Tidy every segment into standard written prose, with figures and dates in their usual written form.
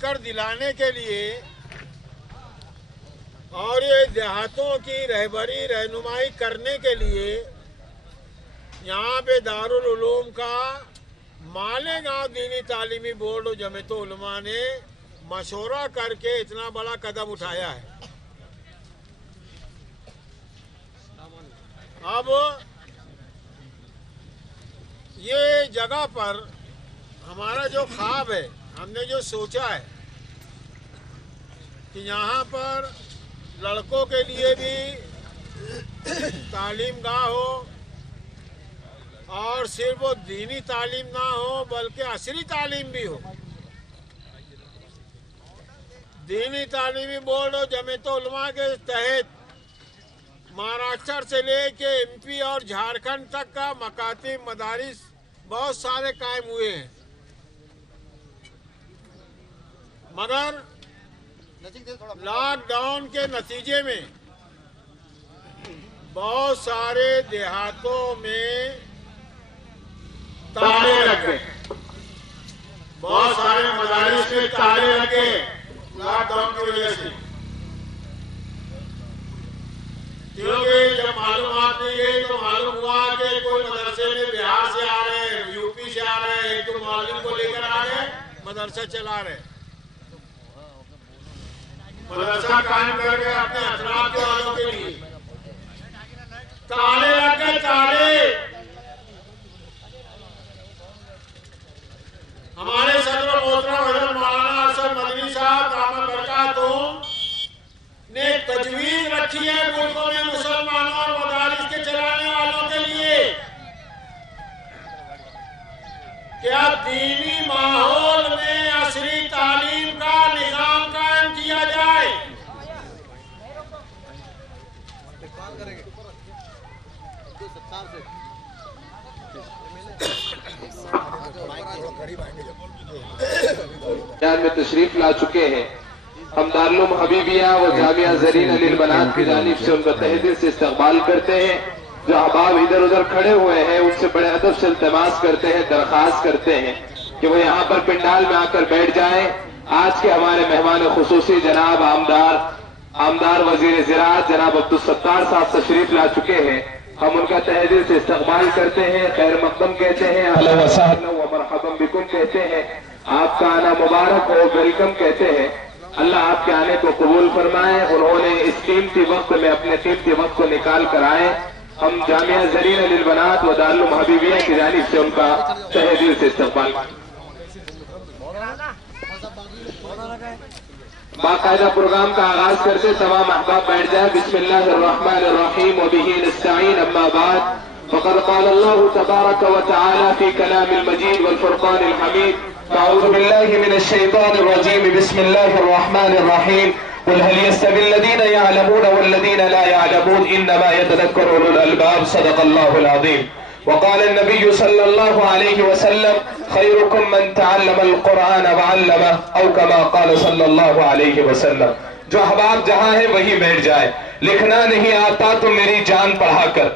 کر دلانے کے لیے اور یہ دیہاتوں کی رہنمائی کرنے کے لیے یہاں پہ دارالعلوم کا مالیگاؤں دینی تعلیمی بورڈ و جمعیت علماء نے مشورہ کر کے اتنا بڑا قدم اٹھایا ہے۔ اب یہ جگہ پر ہمارا جو خواب ہے، ہم نے جو سوچا ہے کہ یہاں پر لڑکوں کے لیے بھی تعلیم گاہ ہو اور صرف وہ دینی تعلیم نہ ہو بلکہ عصری تعلیم بھی ہو۔ دینی تعلیمی بورڈ اور جمعیت علماء کے تحت مہاراشٹر سے لے کے ایم پی اور جھارکھنڈ تک کا مکاتب مدارس بہت سارے قائم ہوئے ہیں، مگر لاک ڈاؤن کے نتیجے میں بہت سارے دیہاتوں میں تالے لگے، بہت سارے مدارس میں تالے لگے لاک ڈاؤن کی وجہ سے، کیونکہ جب معلومات نہیں گئی تو معلوم ہوا کہ کوئی مدرسے میں بہار سے آ رہے ہیں، یو پی سے آ رہے ہیں، ایک تو معلم کو لے کر آ رہے ہیں، مدرسہ چلا رہے ہیں، مدرسہ قائم کر کے اپنے اطراف کے والوں کے لیے تالے لگے تالے۔ ہمارے صدر محترم حضرت مولانا ارشد مدنی صاحب دامت برکاتہم نے تجویز رکھی ہے ملکوں میں مسلمانوں اور مدارس کے چلانے والوں کے لیے کہ اب دینی ماحول میں عصری تعلیم کا نظام قائم کیا جائے۔ میں تشریف لا چکے ہیں، ہم دارالعلوم حبیبیہ و جامعہ زرین للبنات کی جانب سے ان کا تہہ دل سے استقبال کرتے ہیں۔ جو احباب ادھر ادھر کھڑے ہوئے ہیں ان سے بڑے ادب سے التماس کرتے ہیں، درخواست کرتے ہیں کہ وہ یہاں پر پنڈال میں آ کر بیٹھ جائیں۔ آج کے ہمارے مہمان خصوصی جناب آمدار وزیر زراعت جناب عبدالستار صاحب تشریف لا چکے ہیں، ہم ان کا تہہ دل سے استقبال کرتے ہیں، خیر مقدم کہتے ہیں، اہلا وسہلا و مرحبا بکم کہتے ہیں، آپ کا آنا مبارک ہو، ویلکم کہتے ہیں۔ اللہ آپ کے آنے کو قبول فرمائے، انہوں نے اس قیمتی وقت میں اپنے قیمتی وقت کو نکال کر آئے۔ ہم جامعہ زرین للبنات و دارالعلوم حبیبیہ کی جانب سے ان کا تہہ دل سے استقبال باقاعدہ پروگرام کا آغاز کرتے تمام احباب بیٹھ جائیں۔ بسم اللہ الرحمن الرحیم وبہ نستعین، اما بعد فقد قال اللہ تبارک و تعالی فی کلام المجید والفرقان الحمید، اعوذ باللہ من الشیطان الرجیم، بسم اللہ الرحمن الرحیم، قل هل يستوي الذين يعلمون والذين لا يعلمون انما يتذكر اولو الالباب، صدق الله العظيم۔ وقال النبي صلى الله عليه وسلم خيركم من تعلم القرآن وعلمه، او كما قال صلى الله عليه وسلم۔ جو احباب جہاں ہے وہی بیٹھ جائے۔ لکھنا نہیں آتا تو میری جان پڑھا کر،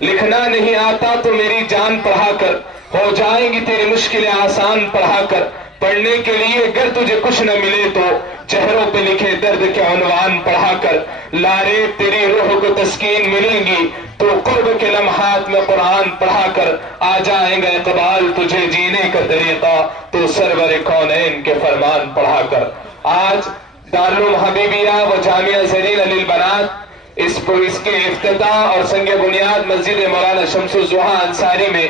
لکھنا نہیں آتا تو میری جان پڑھا کر، ہو جائیں گی تیری مشکلیں آسان پڑھا کر۔ پڑھنے کے لیے اگر تجھے کچھ نہ ملے تو چہروں پہ لکھے درد کے عنوان پڑھا کر، لارے تیری روح کو تسکین ملیں گی تو قرب کے لمحات میں قرآن پڑھا کر، آ جائیں گے اقبال تجھے جینے کا طریقہ تو سرور کونین کے فرمان پڑھا کر۔ آج دارالعلوم حبیبیہ و جامعہ زرین للبنات اس کے افتتاح اور سنگ بنیاد مسجد مولانا شمس الضحیٰ انصاری میں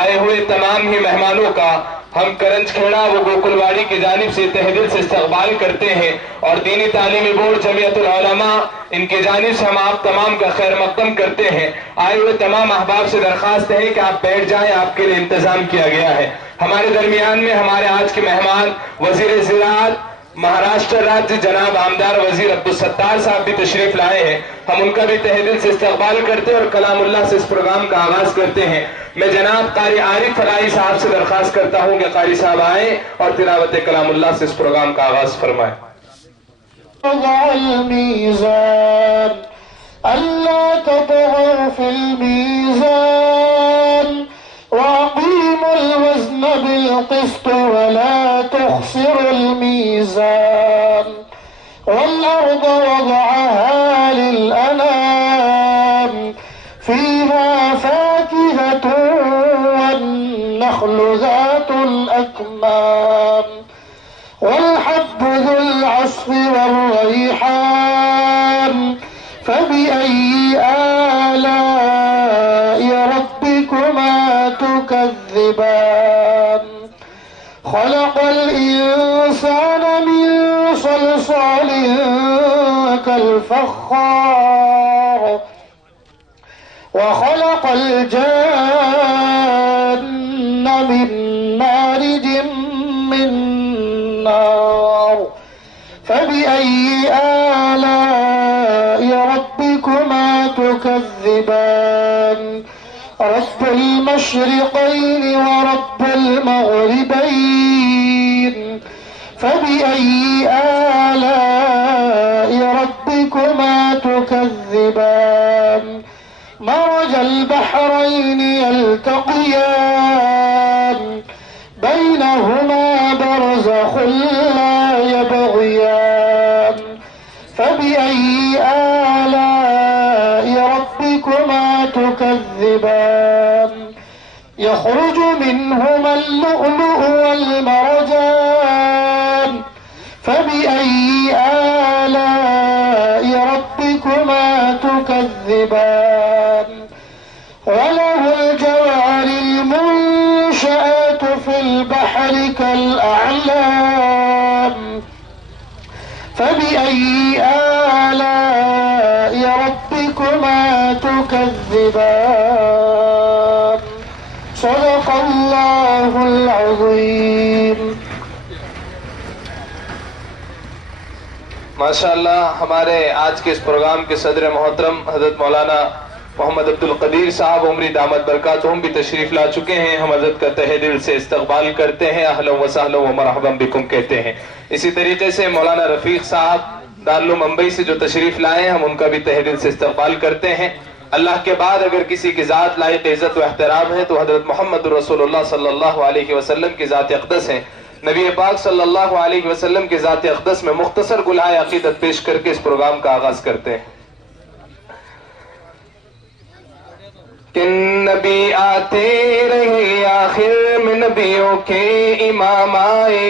آئے ہوئے تمام ہی مہمانوں کا ہم کرنج کھیڑا و گوکلواڑی کی جانب سے تہہ دل سے استقبال کرتے ہیں، اور دینی تعلیمی بورڈ جمعیت العلماء ان کی جانب سے ہم آپ تمام کا خیر مقدم کرتے ہیں۔ آئے ہوئے تمام احباب سے درخواست ہے کہ آپ بیٹھ جائیں، آپ کے لیے انتظام کیا گیا ہے۔ ہمارے درمیان میں ہمارے آج کے مہمان وزیر زراعت مہاراشٹر راجیہ جناب آمدار وزیر عبدالستار صاحب بھی تشریف لائے ہیں، ہم ان کا بھی تہہ دل سے استقبال کرتے اور کلام اللہ سے اس پروگرام کا آغاز کرتے ہیں۔ میں جناب قاری عارف فرائی صاحب سے درخواست کرتا ہوں کہ قاری صاحب آئیں اور تلاوت کلام اللہ سے اس پروگرام کا آغاز فرمائیں۔ الميزان ألا تطغوا في الميزان وأقيموا الوزن بالقسط ولا تخسروا الميزان الميزان والأرض وضعها للأنام فيها فاكهة والنخل ذات الأكمام والحب ذو العصف والريحان فبأي آلاء ربكما تكذبان خلق الإنسان من صلصال كالفخار وخلق الجن من مارج من نار فبأي آلاء ربكما تكذبان رب المشرقين ورب المغربين فبأي آلاء ربكما تكذبان مرج البحرين يلتقيان بينهما برزخ لا يبغيان فبأي آلاء ربكما تكذبان يخرج منهما اللؤلؤ والمرجان فبأي آلاء ربكما تكذبان وله الجوار المنشآت في البحر كالأعلام فبأي آلاء ربكما تكذبان صدق الله العظيم. ماشاءاللہ ہمارے آج کے اس پروگرام کے صدر محترم حضرت مولانا محمد عبد القدیر صاحب عمری دامت برکاتہم بھی تشریف لا چکے ہیں. ہم حضرت کا تہ دل سے استقبال کرتے ہیں, اہلا و سہلا و مرحبا بکم کہتے ہیں. اسی طریقے سے مولانا رفیق صاحب دارالعلوم ممبئی سے جو تشریف لائے ہیں ہم ان کا بھی تہ دل سے استقبال کرتے ہیں. اللہ کے بعد اگر کسی کی ذات لائق عزت و احترام ہے تو حضرت محمد رسول اللہ صلی اللہ علیہ وسلم کی ذات اقدس ہے. نبی پاک صلی اللہ علیہ وسلم کی ذات اقدس میں مختصر گلہائے عقیدت پیش کر کے اس پروگرام کا آغاز کرتے ہیں. کہ نبی آتے رہے آخر میں نبیوں کے امام آئے,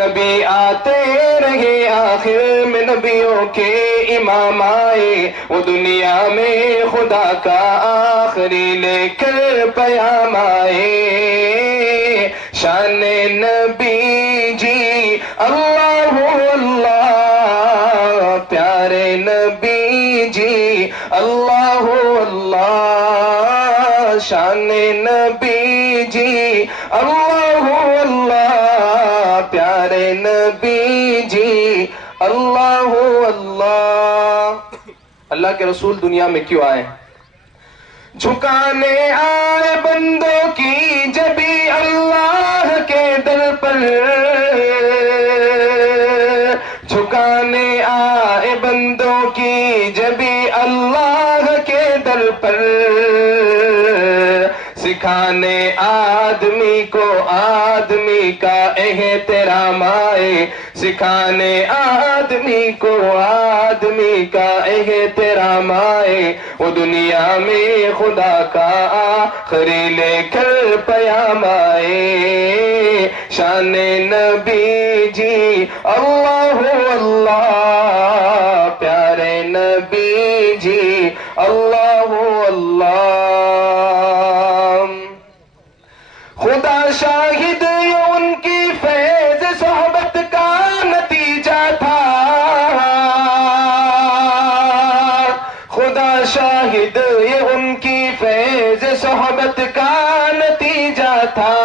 نبی آتے رہے آخر میں نبیوں کے امام آئے, وہ دنیا میں خدا کا آخری لے کر پیام آئے. شان نبی جی اللہ اللہ, پیارے نبی جی اللہ اللہ, شان نبی جی اللہ اللہ, پیارے نبی جی اللہ اللہ. اللہ کے رسول دنیا میں کیوں آئے؟ جھکانے آئے بندوں کی جبی اللہ کے در پر, جھکانے آئے بندوں کی جبی اللہ کے در پر, سکھانے آدمی کو آدمی کا احترام آئے, سکھانے آدمی کو آدمی کا احترام آئے. وہ دنیا میں خدا کا آخری لے کر پیام آئے. شان نبی جی اللہ اللہ, پیارے نبی جی اللہ اللہ. خدا شاہد یہ ان کی فیض صحبت کا نتیجہ تھا, خدا شاہد یہ ان کی فیض صحبت کا نتیجہ تھا.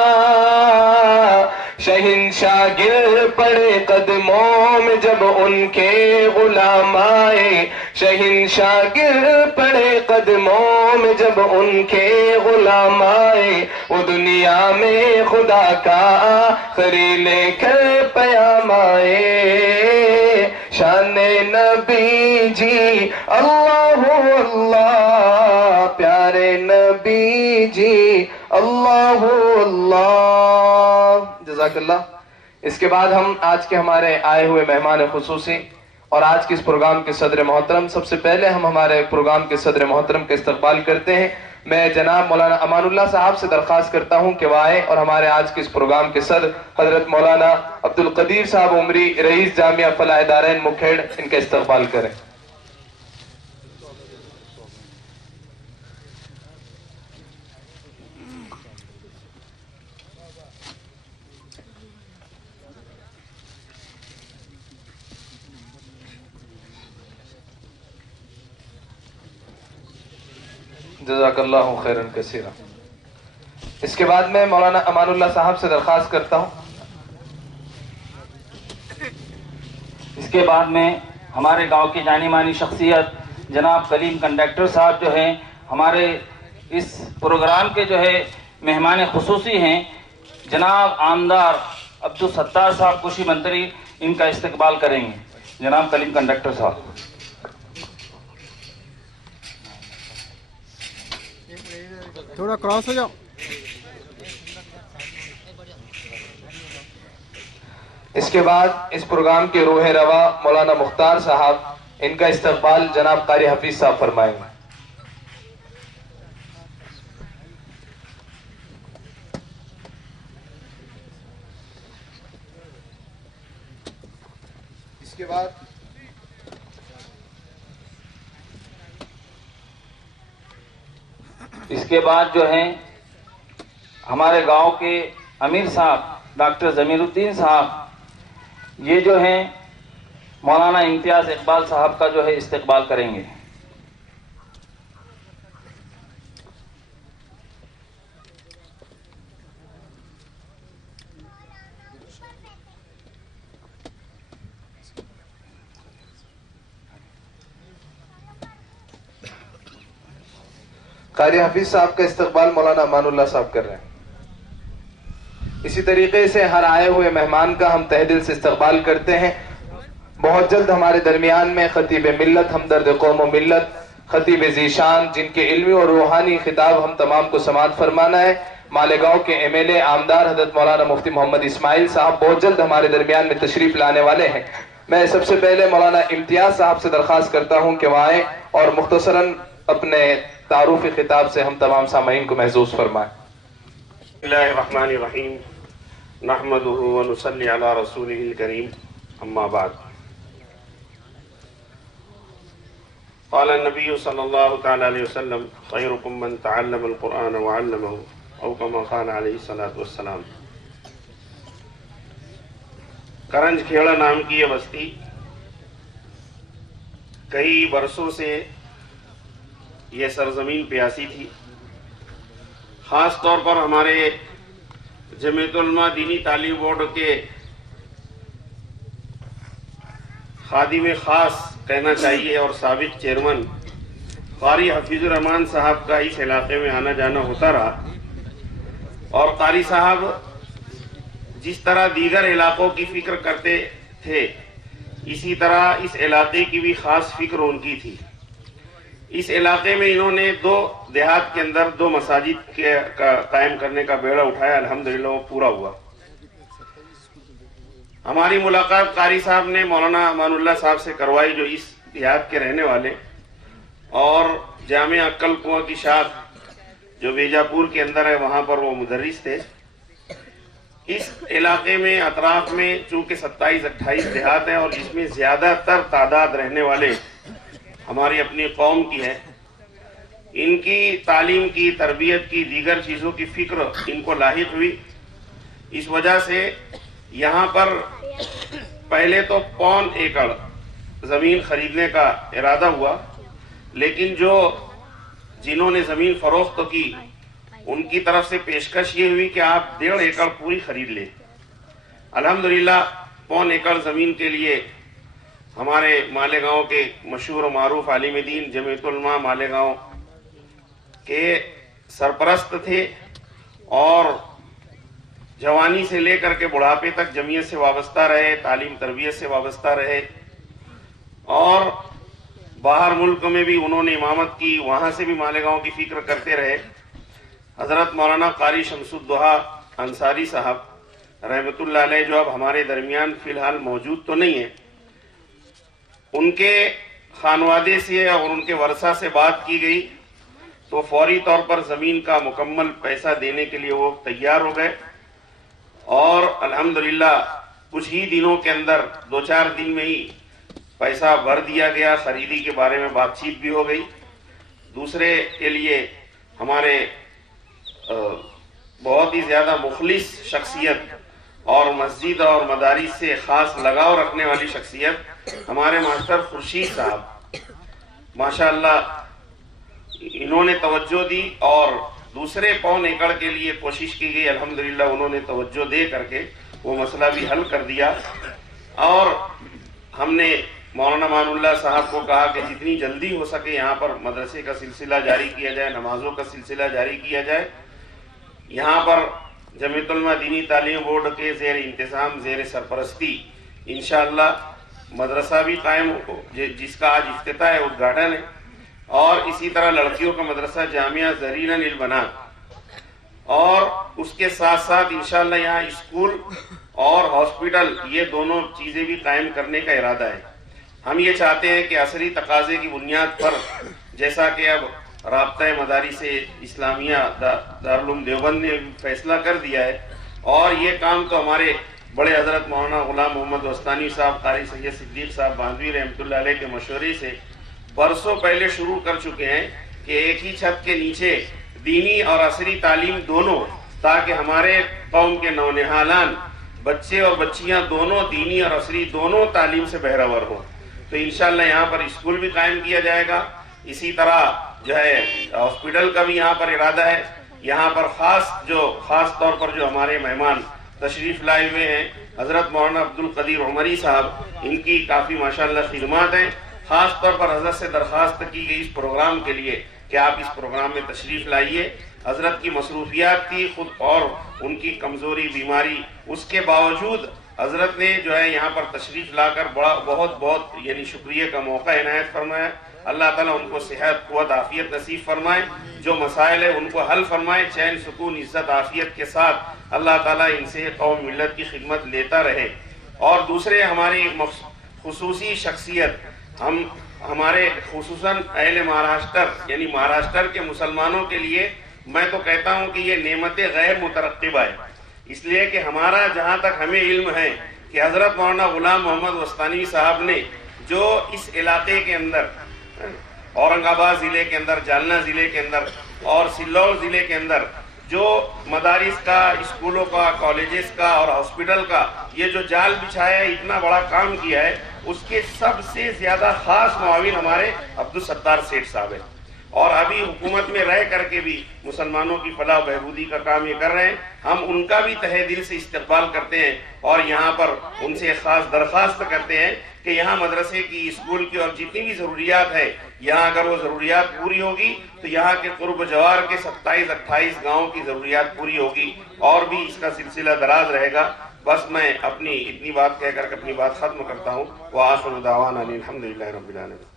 شہنشاہ گر پڑے قدموں میں جب ان کے غلام آئے, شہنشاہ گر پڑے قدموں میں جب ان کے غلام آئے. وہ دنیا میں خدا کا آخری لے کر پیام آئے. شان نبی جی اللہ اللہ, پیارے نبی جی اللہ اللہ. جزاک اللہ. اس کے بعد ہم آج کے ہمارے آئے ہوئے مہمان خصوصی اور آج کے اس پروگرام کے صدر محترم، سب سے پہلے ہم ہمارے پروگرام کے صدر محترم کا استقبال کرتے ہیں. میں جناب مولانا امان اللہ صاحب سے درخواست کرتا ہوں کہ وہ آئے اور ہمارے آج کے اس پروگرام کے صدر حضرت مولانا عبد القدیر صاحب عمری، رئیس جامعہ فلاح دارین مکھیڑ، ان کا استقبال کریں. جزاک اللہ خیرن کثیرا. اس کے بعد میں مولانا امان اللہ صاحب سے درخواست کرتا ہوں. اس کے بعد میں ہمارے گاؤں کی جانی مانی شخصیت جناب کلیم کنڈکٹر صاحب جو ہیں ہمارے اس پروگرام کے جو ہے مہمان خصوصی ہیں، جناب آمدار عبدالستار صاحب کوشی منتری، ان کا استقبال کریں گے. جناب کلیم کنڈکٹر صاحب. تھوڑا کراس ہو جاؤ. اس کے بعد اس پروگرام کے روح روا مولانا مختار صاحب، ان کا استقبال جناب قاری حفیظ صاحب فرمائیں گے. اس کے بعد جو ہیں ہمارے گاؤں کے امیر صاحب ڈاکٹر ضمیر الدین صاحب، یہ جو ہیں مولانا امتیاز اقبال صاحب کا جو ہے استقبال کریں گے. قاری حفیظ صاحب کا استقبال مولانا امان اللہ صاحب کر رہے ہیں. اسی طریقے سے ہر آئے ہوئے مہمان کا ہم تہ دل سے استقبال کرتے ہیں. بہت جلد ہمارے درمیان میں خطیب ملت، ہمدرد قوم و ملت، خطیب ذیشان، جن کے علمی اور روحانی خطاب ہم تمام کو سماعت فرمانا ہے، مالیگاؤں کے ایم ایل اے آمدار حضرت مولانا مفتی محمد اسماعیل صاحب بہت جلد ہمارے درمیان میں تشریف لانے والے ہیں. میں سب سے پہلے مولانا امتیاز صاحب سے درخواست کرتا ہوں کہ وہ آئیں اور مختصراً اپنے تعارفی خطاب سے ہم تمام سامعین کو محظوظ فرمائیں. بسم اللہ الرحمن الرحیم، نحمدہ ونصلی علی رسولہ الکریم، اما بعد. قال النبی صلی اللہ تعالی علیہ وسلم خیرکم من تعلم القرآن وعلمہ، او کما قال علیہ الصلاۃ والسلام. کرنج کھیڑا نام کی یہ بستی کئی برسوں سے یہ سرزمین پیاسی تھی. خاص طور پر ہمارے جمعیت علماء دینی تعلیم بورڈ کے خادم خاص کہنا چاہیے اور سابق چیئرمین قاری حفیظ الرحمان صاحب کا اس علاقے میں آنا جانا ہوتا رہا. اور قاری صاحب جس طرح دیگر علاقوں کی فکر کرتے تھے، اسی طرح اس علاقے کی بھی خاص فکر ان کی تھی. اس علاقے میں انہوں نے دیہات کے اندر 2 مساجد کا قائم کرنے کا بیڑا اٹھایا. الحمدللہ وہ پورا ہوا. ہماری ملاقات قاری صاحب نے مولانا امان اللہ صاحب سے کروائی، جو اس دیہات کے رہنے والے اور جامعہ عقل کنواں کی شاخ جو بیجاپور کے اندر ہے، وہاں پر وہ مدرس تھے. اس علاقے میں اطراف میں چونکہ 27-28 دیہات ہیں اور اس میں زیادہ تر تعداد رہنے والے ہماری اپنی قوم کی ہے. ان کی تعلیم کی، تربیت کی، دیگر چیزوں کی فکر ان کو لاحق ہوئی. اس وجہ سے یہاں پر پہلے تو 1.25 ایکڑ زمین خریدنے کا ارادہ ہوا، لیکن جنہوں نے زمین فروخت کی ان کی طرف سے پیشکش یہ ہوئی کہ آپ 1.5 ایکڑ پوری خرید لیں. الحمدللہ 1.25 ایکڑ زمین کے لیے ہمارے مالیگاؤں کے مشہور و معروف عالم دین جمعیت علماء مالیگاؤں کے سرپرست تھے اور جوانی سے لے کر کے بڑھاپے تک جمعیت سے وابستہ رہے، تعلیم تربیت سے وابستہ رہے اور باہر ملک میں بھی انہوں نے امامت کی، وہاں سے بھی مالیگاؤں کی فکر کرتے رہے. حضرت مولانا قاری شمس الدہا انصاری صاحب رحمتullah علیہ جو اب ہمارے درمیان فی الحال موجود تو نہیں ہیں، ان کے خانوادے سے اور ان کے ورثہ سے بات کی گئی تو فوری طور پر زمین کا مکمل پیسہ دینے کے لیے وہ تیار ہو گئے، اور الحمدللہ کچھ ہی دنوں کے اندر 2-4 دن میں ہی پیسہ بھر دیا گیا، خریدی کے بارے میں بات چیت بھی ہو گئی۔ دوسرے کے لیے ہمارے بہت ہی زیادہ مخلص شخصیت اور مسجد اور مدارس سے خاص لگاؤ رکھنے والی شخصیت ہمارے ماسٹر خورشید صاحب، ماشاءاللہ انہوں نے توجہ دی اور دوسرے پون ایکڑ کے لیے کوشش کی گئی، الحمدللہ انہوں نے توجہ دے کر کے وہ مسئلہ بھی حل کر دیا، اور ہم نے مولانا مان اللہ صاحب کو کہا کہ جتنی جلدی ہو سکے یہاں پر مدرسے کا سلسلہ جاری کیا جائے، نمازوں کا سلسلہ جاری کیا جائے۔ یہاں پر جمعیت علماء دینی تعلیم بورڈ کے زیر انتظام زیر سرپرستی انشاءاللہ مدرسہ بھی قائم ہو، جس کا آج افتتاح ہے، ادگھاٹن ہے، اور اسی طرح لڑکیوں کا مدرسہ جامعہ زرینہ للبنات، اور اس کے ساتھ ساتھ انشاءاللہ یہاں اسکول اور ہاسپٹل یہ دونوں چیزیں بھی قائم کرنے کا ارادہ ہے۔ ہم یہ چاہتے ہیں کہ عصری تقاضے کی بنیاد پر، جیسا کہ اب رابطہ مدارس اسلامیہ دارالعلوم دیوبند نے فیصلہ کر دیا ہے، اور یہ کام تو ہمارے بڑے حضرت مولانا غلام محمد وستانی صاحب، قاری سید صدیق صاحب باندھوی رحمتullah علیہ کے مشورے سے برسوں پہلے شروع کر چکے ہیں کہ ایک ہی چھت کے نیچے دینی اور عصری تعلیم دونوں، تاکہ ہمارے قوم کے نونہالان بچے اور بچیاں دونوں دینی اور عصری دونوں تعلیم سے بہرور ہوں۔ تو انشاءاللہ یہاں پر اسکول بھی قائم کیا جائے گا، اسی طرح جو ہے ہاسپٹل کا بھی یہاں پر ارادہ ہے۔ یہاں پر خاص طور پر جو ہمارے مہمان تشریف لائے ہوئے ہیں حضرت مولانا عبدالقدیر عمری صاحب، ان کی کافی ماشاءاللہ خدمات ہیں۔ خاص طور پر حضرت سے درخواست کی گئی اس پروگرام کے لیے کہ آپ اس پروگرام میں تشریف لائیے۔ حضرت کی مصروفیات تھی خود اور ان کی کمزوری بیماری، اس کے باوجود حضرت نے جو ہے یہاں پر تشریف لا کر بہت یعنی شکریہ کا موقع عنایت فرمایا۔ اللہ تعالیٰ ان کو صحت، قوت، عافیت نصیب فرمائے، جو مسائل ہیں ان کو حل فرمائے، چین، سکون، عزت، عافیت کے ساتھ اللہ تعالیٰ ان سے قوم ملت کی خدمت لیتا رہے۔ اور دوسرے ہماری خصوصی شخصیت، ہمارے خصوصاً اہل مہاراشٹر یعنی مہاراشٹر کے مسلمانوں کے لیے میں تو کہتا ہوں کہ یہ نعمت غیر مترقبہ ہے، اس لیے کہ ہمارا جہاں تک ہمیں علم ہے کہ حضرت مولانا غلام محمد وستانی صاحب نے جو اس علاقے کے اندر، اورنگ آباد ضلع کے اندر، جالنہ ضلع کے اندر اور سلور ضلع کے اندر جو مدارس کا، اسکولوں کا، کالجز کا اور ہاسپٹل کا یہ جو جال بچھایا ہے، اتنا بڑا کام کیا ہے، اس کے سب سے زیادہ خاص معاون ہمارے عبدالستار سیٹھ صاحب ہیں، اور ابھی حکومت میں رہ کر کے بھی مسلمانوں کی فلاح و بہبودی کا کام یہ کر رہے ہیں۔ ہم ان کا بھی تہہ دل سے استقبال کرتے ہیں، اور یہاں پر ان سے خاص درخواست کرتے ہیں کہ یہاں مدرسے کی، اسکول کی اور جتنی بھی ضروریات ہے، یہاں اگر وہ ضروریات پوری ہوگی تو یہاں کے قرب جوار کے 27-28 گاؤں کی ضروریات پوری ہوگی، اور بھی اس کا سلسلہ دراز رہے گا۔ بس میں اپنی اتنی بات کہہ کر اپنی بات ختم کرتا ہوں۔ وآخر دعوانا الحمدللہ رب العالمین۔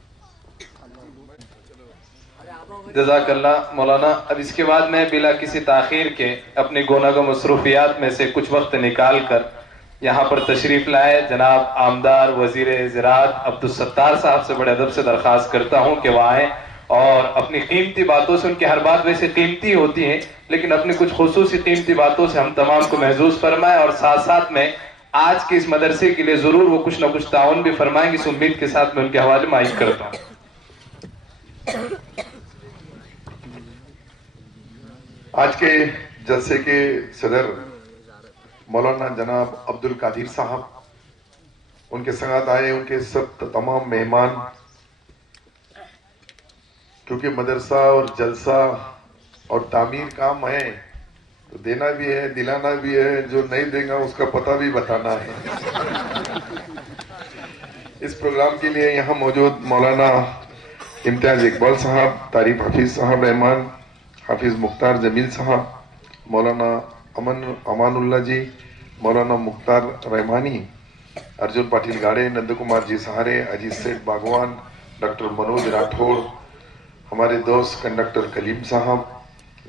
جزاک اللہ مولانا۔ اب اس کے بعد میں بلا کسی تاخیر کے اپنی گوناگو مصروفیات میں سے کچھ وقت نکال کر یہاں پر تشریف لائے جناب آمدار وزیر زراعت عبدالستار صاحب سے بڑے ادب سے درخواست کرتا ہوں کہ وہ آئیں اور اپنی قیمتی باتوں سے، ان کی ہر بات ویسے قیمتی ہوتی ہیں لیکن اپنی کچھ خصوصی قیمتی باتوں سے ہم تمام کو محظوظ فرمائیں، اور ساتھ ساتھ میں آج کے اس مدرسے کے لیے ضرور وہ کچھ نہ کچھ تعاون بھی فرمائیں گے۔ اس امید کے ساتھ میں ان کے حوالے مائک کرتا ہوں۔ آج کے جلسے کے صدر مولانا جناب عبدالقادر صاحب، ان کے ساتھ آئے ان کے سب تمام مہمان، کیونکہ مدرسہ اور جلسہ اور تعمیر کام ہے تو دینا بھی ہے، دلانا بھی ہے، جو نہیں دے گا اس کا پتہ بھی بتانا ہے۔ اس پروگرام کے لیے یہاں موجود مولانا امتیاز اقبال صاحب، طارق حفیظ صاحب رحمان، حافظ مختار جمیل صاحب، مولانا امان اللہ جی، مولانا مختار رحمانی، ارجن پاٹل گاڑے، نند کمار جی سہارے، اجیت سیٹھ باغوان، ڈاکٹر منوج راٹھوڑ، ہمارے دوست کنڈکٹر کلیم صاحب،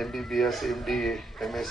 MBBS, MD, MS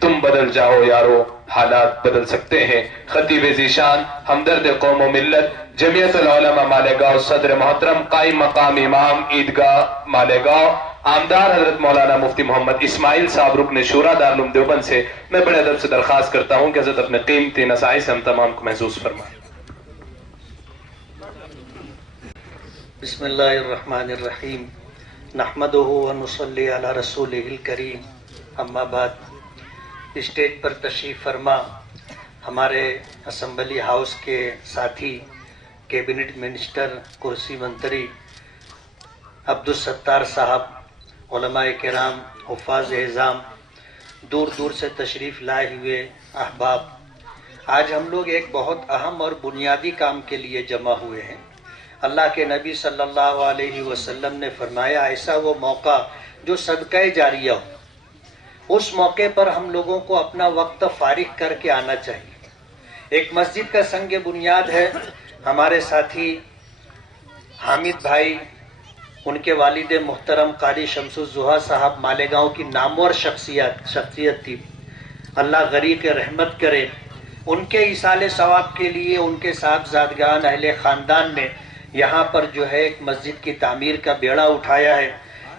تم بدل جاؤ یارو، حالات بدل سکتے ہیں۔ خطیب ذیشان ہمدرد قوم و ملت جمعیت العلماء مالیگاؤں صدر محترم قائم مقام امام عیدگاہ مالیگاؤں آمدار حضرت مولانا مفتی محمد اسماعیل صاحب رکن شورا دارالعلوم دیوبند سے میں بڑے ادب سے درخواست کرتا ہوں کہ حضرت اپنے قیمتی نصائح سے ہم تمام کو محسوس فرمائیں۔ بسم اللہ الرحمن الرحیم، نحمدہ ونصلی علی رسولہ الکریم، اما بعد۔ اسٹیج پر تشریف فرما ہمارے اسمبلی ہاؤس کے ساتھی کیبنٹ منسٹر کرسی منتری عبدالستار صاحب، علماء کرام، حفاظ اعظام، دور دور سے تشریف لائے ہوئے احباب، آج ہم لوگ ایک بہت اہم اور بنیادی کام کے لیے جمع ہوئے ہیں۔ اللہ کے نبی صلی اللہ علیہ وسلم نے فرمایا ایسا وہ موقع جو صدقہ جاریہ ہو، اس موقع پر ہم لوگوں کو اپنا وقت فارغ کر کے آنا چاہیے۔ ایک مسجد کا سنگ بنیاد ہے ہمارے ساتھی حامد بھائی، ان کے والد محترم قاری شمس الضحیٰ صاحب مالیگاؤں کی نامور شخصیت تھی، اللہ غریق رحمت کرے۔ ان کے ایصال ثواب کے لیے ان کے صاحبزادگان اہل خاندان نے یہاں پر جو ہے ایک مسجد کی تعمیر کا بیڑا اٹھایا ہے۔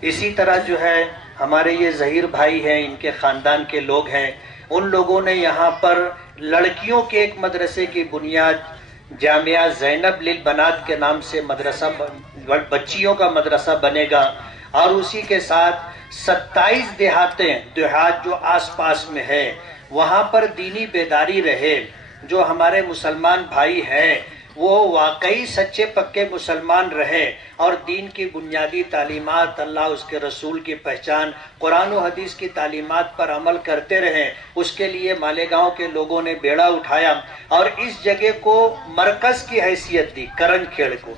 اسی طرح جو ہے ہمارے یہ ظہیر بھائی ہیں، ان کے خاندان کے لوگ ہیں، ان لوگوں نے یہاں پر لڑکیوں کے ایک مدرسے کی بنیاد جامعہ زینب للبنات کے نام سے مدرسہ، بچیوں کا مدرسہ بنے گا، اور اسی کے ساتھ 27 دیہات جو آس پاس میں ہے وہاں پر دینی بیداری رہے۔ جو ہمارے مسلمان بھائی ہیں وہ واقعی سچے پکے مسلمان رہے اور دین کی بنیادی تعلیمات، اللہ اس کے رسول کی پہچان، قرآن و حدیث کی تعلیمات پر عمل کرتے رہیں۔ اس کے لیے مالیگاؤں کے لوگوں نے بیڑا اٹھایا اور اس جگہ کو مرکز کی حیثیت دی، کرن کھیڑ کو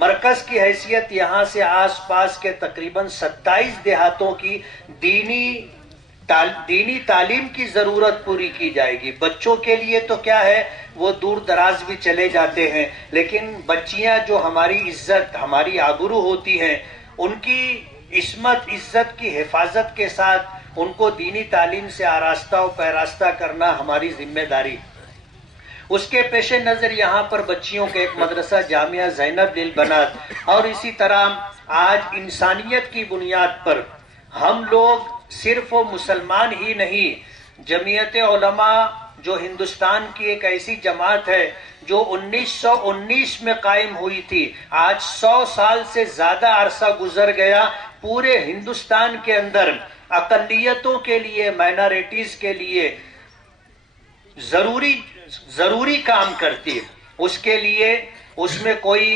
مرکز کی حیثیت، یہاں سے آس پاس کے تقریباً 27 دیہاتوں کی دینی تعلیم کی ضرورت پوری کی جائے گی۔ بچوں کے لیے تو کیا ہے، وہ دور دراز بھی چلے جاتے ہیں، لیکن بچیاں جو ہماری عزت، ہماری آبرو ہوتی ہیں، ان کی عصمت عزت کی حفاظت کے ساتھ ان کو دینی تعلیم سے آراستہ و پیراستہ کرنا ہماری ذمہ داری۔ اس کے پیش نظر یہاں پر بچیوں کا ایک مدرسہ جامعہ زینب للبنات، اور اسی طرح آج انسانیت کی بنیاد پر ہم لوگ صرف وہ مسلمان ہی نہیں، جمعیت علماء جو ہندوستان کی ایک ایسی جماعت ہے جو 1919 میں قائم ہوئی تھی، آج 100 سال سے زیادہ عرصہ گزر گیا، پورے ہندوستان کے اندر اقلیتوں کے لیے، مائنارٹیز کے لیے ضروری کام کرتی ہے۔ اس کے لیے اس میں کوئی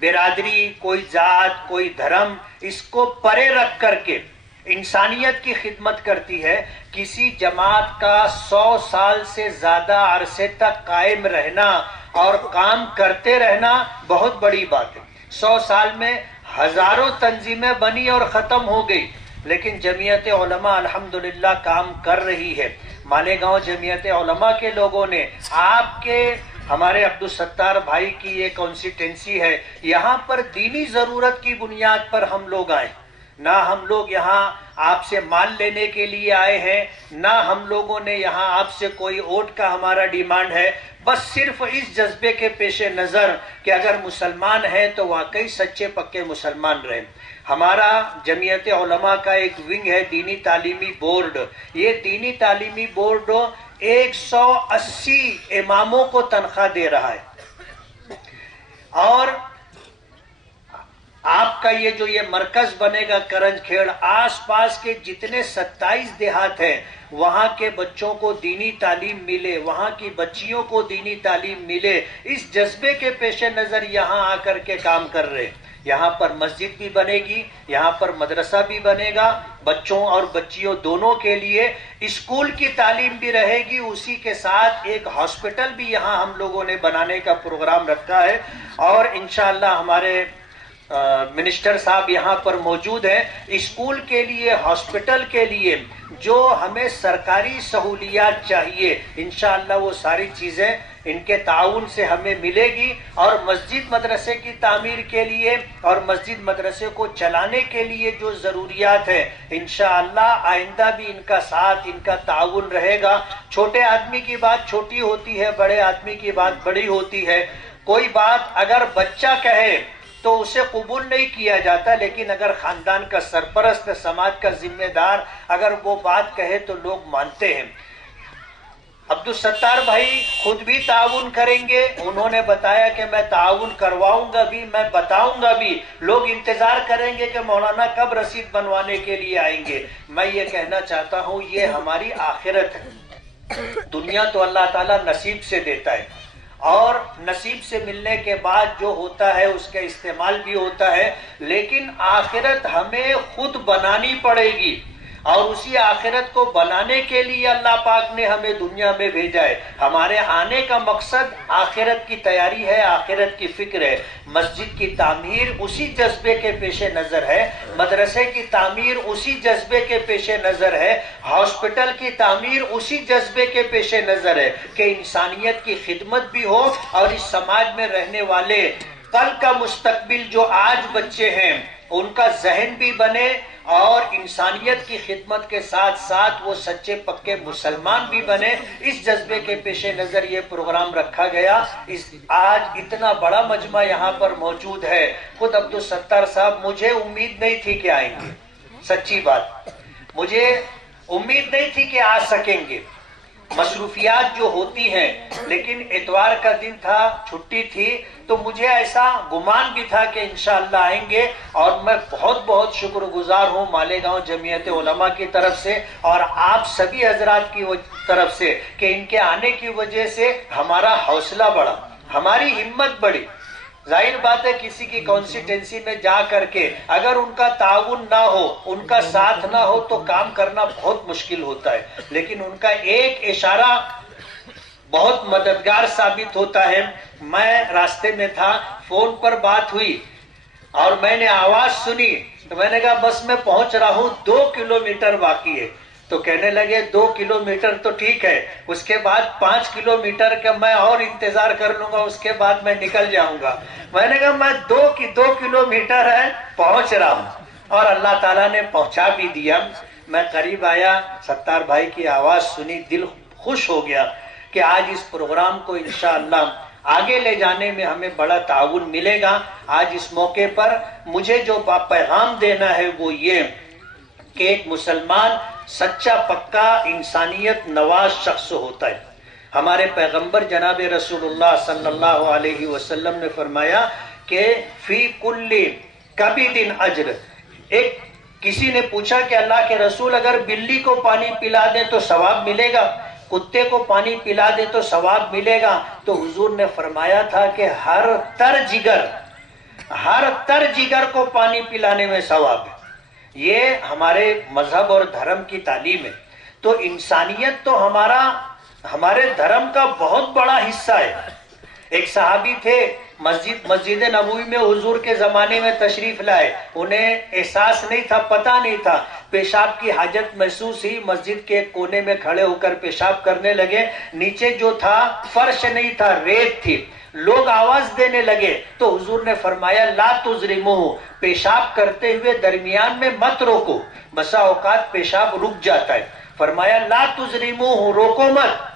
برادری، کوئی ذات، کوئی دھرم، اس کو پرے رکھ کر کے انسانیت کی خدمت کرتی ہے۔ کسی جماعت کا 100 سال سے زیادہ عرصے تک قائم رہنا اور کام کرتے رہنا بہت بڑی بات ہے۔ 100 سال میں ہزاروں تنظیمیں بنی اور ختم ہو گئی، لیکن جمعیت علماء الحمدللہ کام کر رہی ہے۔ مالیگاؤں جمعیت علماء کے لوگوں نے، آپ کے ہمارے عبدالستار بھائی کی یہ کانسٹیٹنسی ہے، یہاں پر دینی ضرورت کی بنیاد پر ہم لوگ آئے، نہ ہم لوگ یہاں آپ سے مال لینے کے لیے آئے ہیں، نہ ہم لوگوں نے یہاں آپ سے کوئی ووٹ کا ہمارا ڈیمانڈ ہے، بس صرف اس جذبے کے پیش نظر کہ اگر مسلمان ہیں تو واقعی سچے پکے مسلمان رہیں۔ ہمارا جمعیت علماء کا ایک ونگ ہے دینی تعلیمی بورڈ، یہ دینی تعلیمی بورڈ 180 اماموں کو تنخواہ دے رہا ہے، اور آپ کا یہ جو یہ مرکز بنے گا کرنج کھیڑ، آس پاس کے جتنے 27 دیہات ہیں وہاں کے بچوں کو دینی تعلیم ملے، وہاں کی بچیوں کو دینی تعلیم ملے، اس جذبے کے پیش نظر یہاں آ کر کے کام کر رہے ہیں۔ یہاں پر مسجد بھی بنے گی، یہاں پر مدرسہ بھی بنے گا، بچوں اور بچیوں دونوں کے لیے اسکول کی تعلیم بھی رہے گی، اسی کے ساتھ ایک ہاسپٹل بھی یہاں ہم لوگوں نے بنانے کا پروگرام رکھا ہے، اور انشاءاللہ ہمارے منسٹر صاحب یہاں پر موجود ہیں۔ اسکول کے لیے، ہاسپٹل کے لیے جو ہمیں سرکاری سہولیات چاہیے، انشاءاللہ وہ ساری چیزیں ان کے تعاون سے ہمیں ملے گی، اور مسجد مدرسے کی تعمیر کے لیے اور مسجد مدرسے کو چلانے کے لیے جو ضروریات ہیں انشاءاللہ آئندہ بھی ان کا ساتھ، ان کا تعاون رہے گا۔ چھوٹے آدمی کی بات چھوٹی ہوتی ہے، بڑے آدمی کی بات بڑی ہوتی ہے۔ کوئی بات اگر بچہ کہے تو اسے قبول نہیں کیا جاتا، لیکن اگر خاندان کا سرپرست، سماج کا ذمہ دار اگر وہ بات کہے تو لوگ مانتے ہیں۔ عبدالستار بھائی خود بھی تعاون کریں گے، انہوں نے بتایا کہ میں تعاون کرواؤں گا بھی، میں بتاؤں گا بھی، لوگ انتظار کریں گے کہ مولانا کب رسید بنوانے کے لیے آئیں گے۔ میں یہ کہنا چاہتا ہوں یہ ہماری آخرت ہے۔ دنیا تو اللہ تعالیٰ نصیب سے دیتا ہے، اور نصیب سے ملنے کے بعد جو ہوتا ہے اس کا استعمال بھی ہوتا ہے، لیکن آخرت ہمیں خود بنانی پڑے گی، اور اسی آخرت کو بنانے کے لیے اللہ پاک نے ہمیں دنیا میں بھیجا ہے۔ ہمارے آنے کا مقصد آخرت کی تیاری ہے، آخرت کی فکر ہے۔ مسجد کی تعمیر اسی جذبے کے پیش نظر ہے، مدرسے کی تعمیر اسی جذبے کے پیش نظر ہے، ہاسپٹل کی تعمیر اسی جذبے کے پیش نظر ہے کہ انسانیت کی خدمت بھی ہو، اور اس سماج میں رہنے والے کل کا مستقبل جو آج بچے ہیں ان کا ذہن بھی بنے، اور انسانیت کی خدمت کے ساتھ ساتھ وہ سچے پکے مسلمان بھی بنے۔ اس جذبے کے پیش نظر یہ پروگرام رکھا گیا۔ آج اتنا بڑا مجمع یہاں پر موجود ہے۔ خود عبدالستار صاحب مجھے امید نہیں تھی کہ آئیں گے، سچی بات، مجھے امید نہیں تھی کہ آ سکیں گے، مصروفیات جو ہوتی ہیں، لیکن اتوار کا دن تھا، چھٹی تھی، تو مجھے ایسا گمان بھی تھا کہ انشاءاللہ آئیں گے۔ اور میں بہت بہت شکر گزار ہوں مالیگاؤں جمعیت علماء کی طرف سے اور آپ سبھی حضرات کی طرف سے کہ ان کے آنے کی وجہ سے ہمارا حوصلہ بڑھا، ہماری ہمت بڑھی۔ ظاہر بات ہے کسی کی کانسٹیٹنسی میں جا کر کے اگر ان کا تعاون نہ ہو، ان کا ساتھ نہ ہو تو کام کرنا بہت مشکل ہوتا ہے، لیکن ان کا ایک اشارہ بہت مددگار ثابت ہوتا ہے۔ میں راستے میں تھا، فون پر بات ہوئی اور میں نے آواز سنی تو میں نے کہا بس میں پہنچ رہا ہوں، 2 کلومیٹر باقی ہے۔ تو کہنے لگے 2 کلومیٹر تو ٹھیک ہے، اس کے بعد 5 کلومیٹر کا میں اور انتظار کر لوں گا، اس کے بعد میں نکل جاؤں گا۔ میں نے کہا میں 2 کلومیٹر ہے، پہنچ رہا ہوں، اور اللہ تعالیٰ نے پہنچا بھی دیا۔ میں قریب آیا، ستار بھائی کی آواز سنی، دل خوش ہو گیا کہ آج اس پروگرام کو انشاءاللہ آگے لے جانے میں ہمیں بڑا تعاون ملے گا۔ آج اس موقع پر مجھے جو پیغام دینا ہے وہ یہ کہ ایک مسلمان سچا پکا انسانیت نواز شخص ہوتا ہے۔ ہمارے پیغمبر جناب رسول اللہ صلی اللہ علیہ وسلم نے فرمایا کہ فی کل کبد اجر۔ ایک کسی نے پوچھا کہ اللہ کے رسول اگر بلی کو پانی پلا دیں تو ثواب ملے گا، کتے کو پانی پلا دے تو ثواب ملے گا؟ تو حضور نے فرمایا تھا کہ ہر تر جگر کو پانی پلانے میں ثواب ہے۔ یہ ہمارے مذہب اور دھرم کی تعلیم ہے۔ تو انسانیت تو ہمارے دھرم کا بہت بڑا حصہ ہے۔ ایک صحابی تھے، مسجد نبوی میں حضور کے زمانے میں تشریف لائے، انہیں احساس نہیں تھا، پتہ نہیں تھا، پیشاب کی حاجت محسوس ہوئی، مسجد کے کونے میں کھڑے ہو کر پیشاب کرنے لگے، نیچے جو تھا فرش نہیں تھا، ریت تھی، لوگ آواز دینے لگے تو حضور نے فرمایا لا تزرموہ، پیشاب کرتے ہوئے درمیان میں مت روکو، بسا اوقات پیشاب رک جاتا ہے، فرمایا لا تزرموہ، روکو مت۔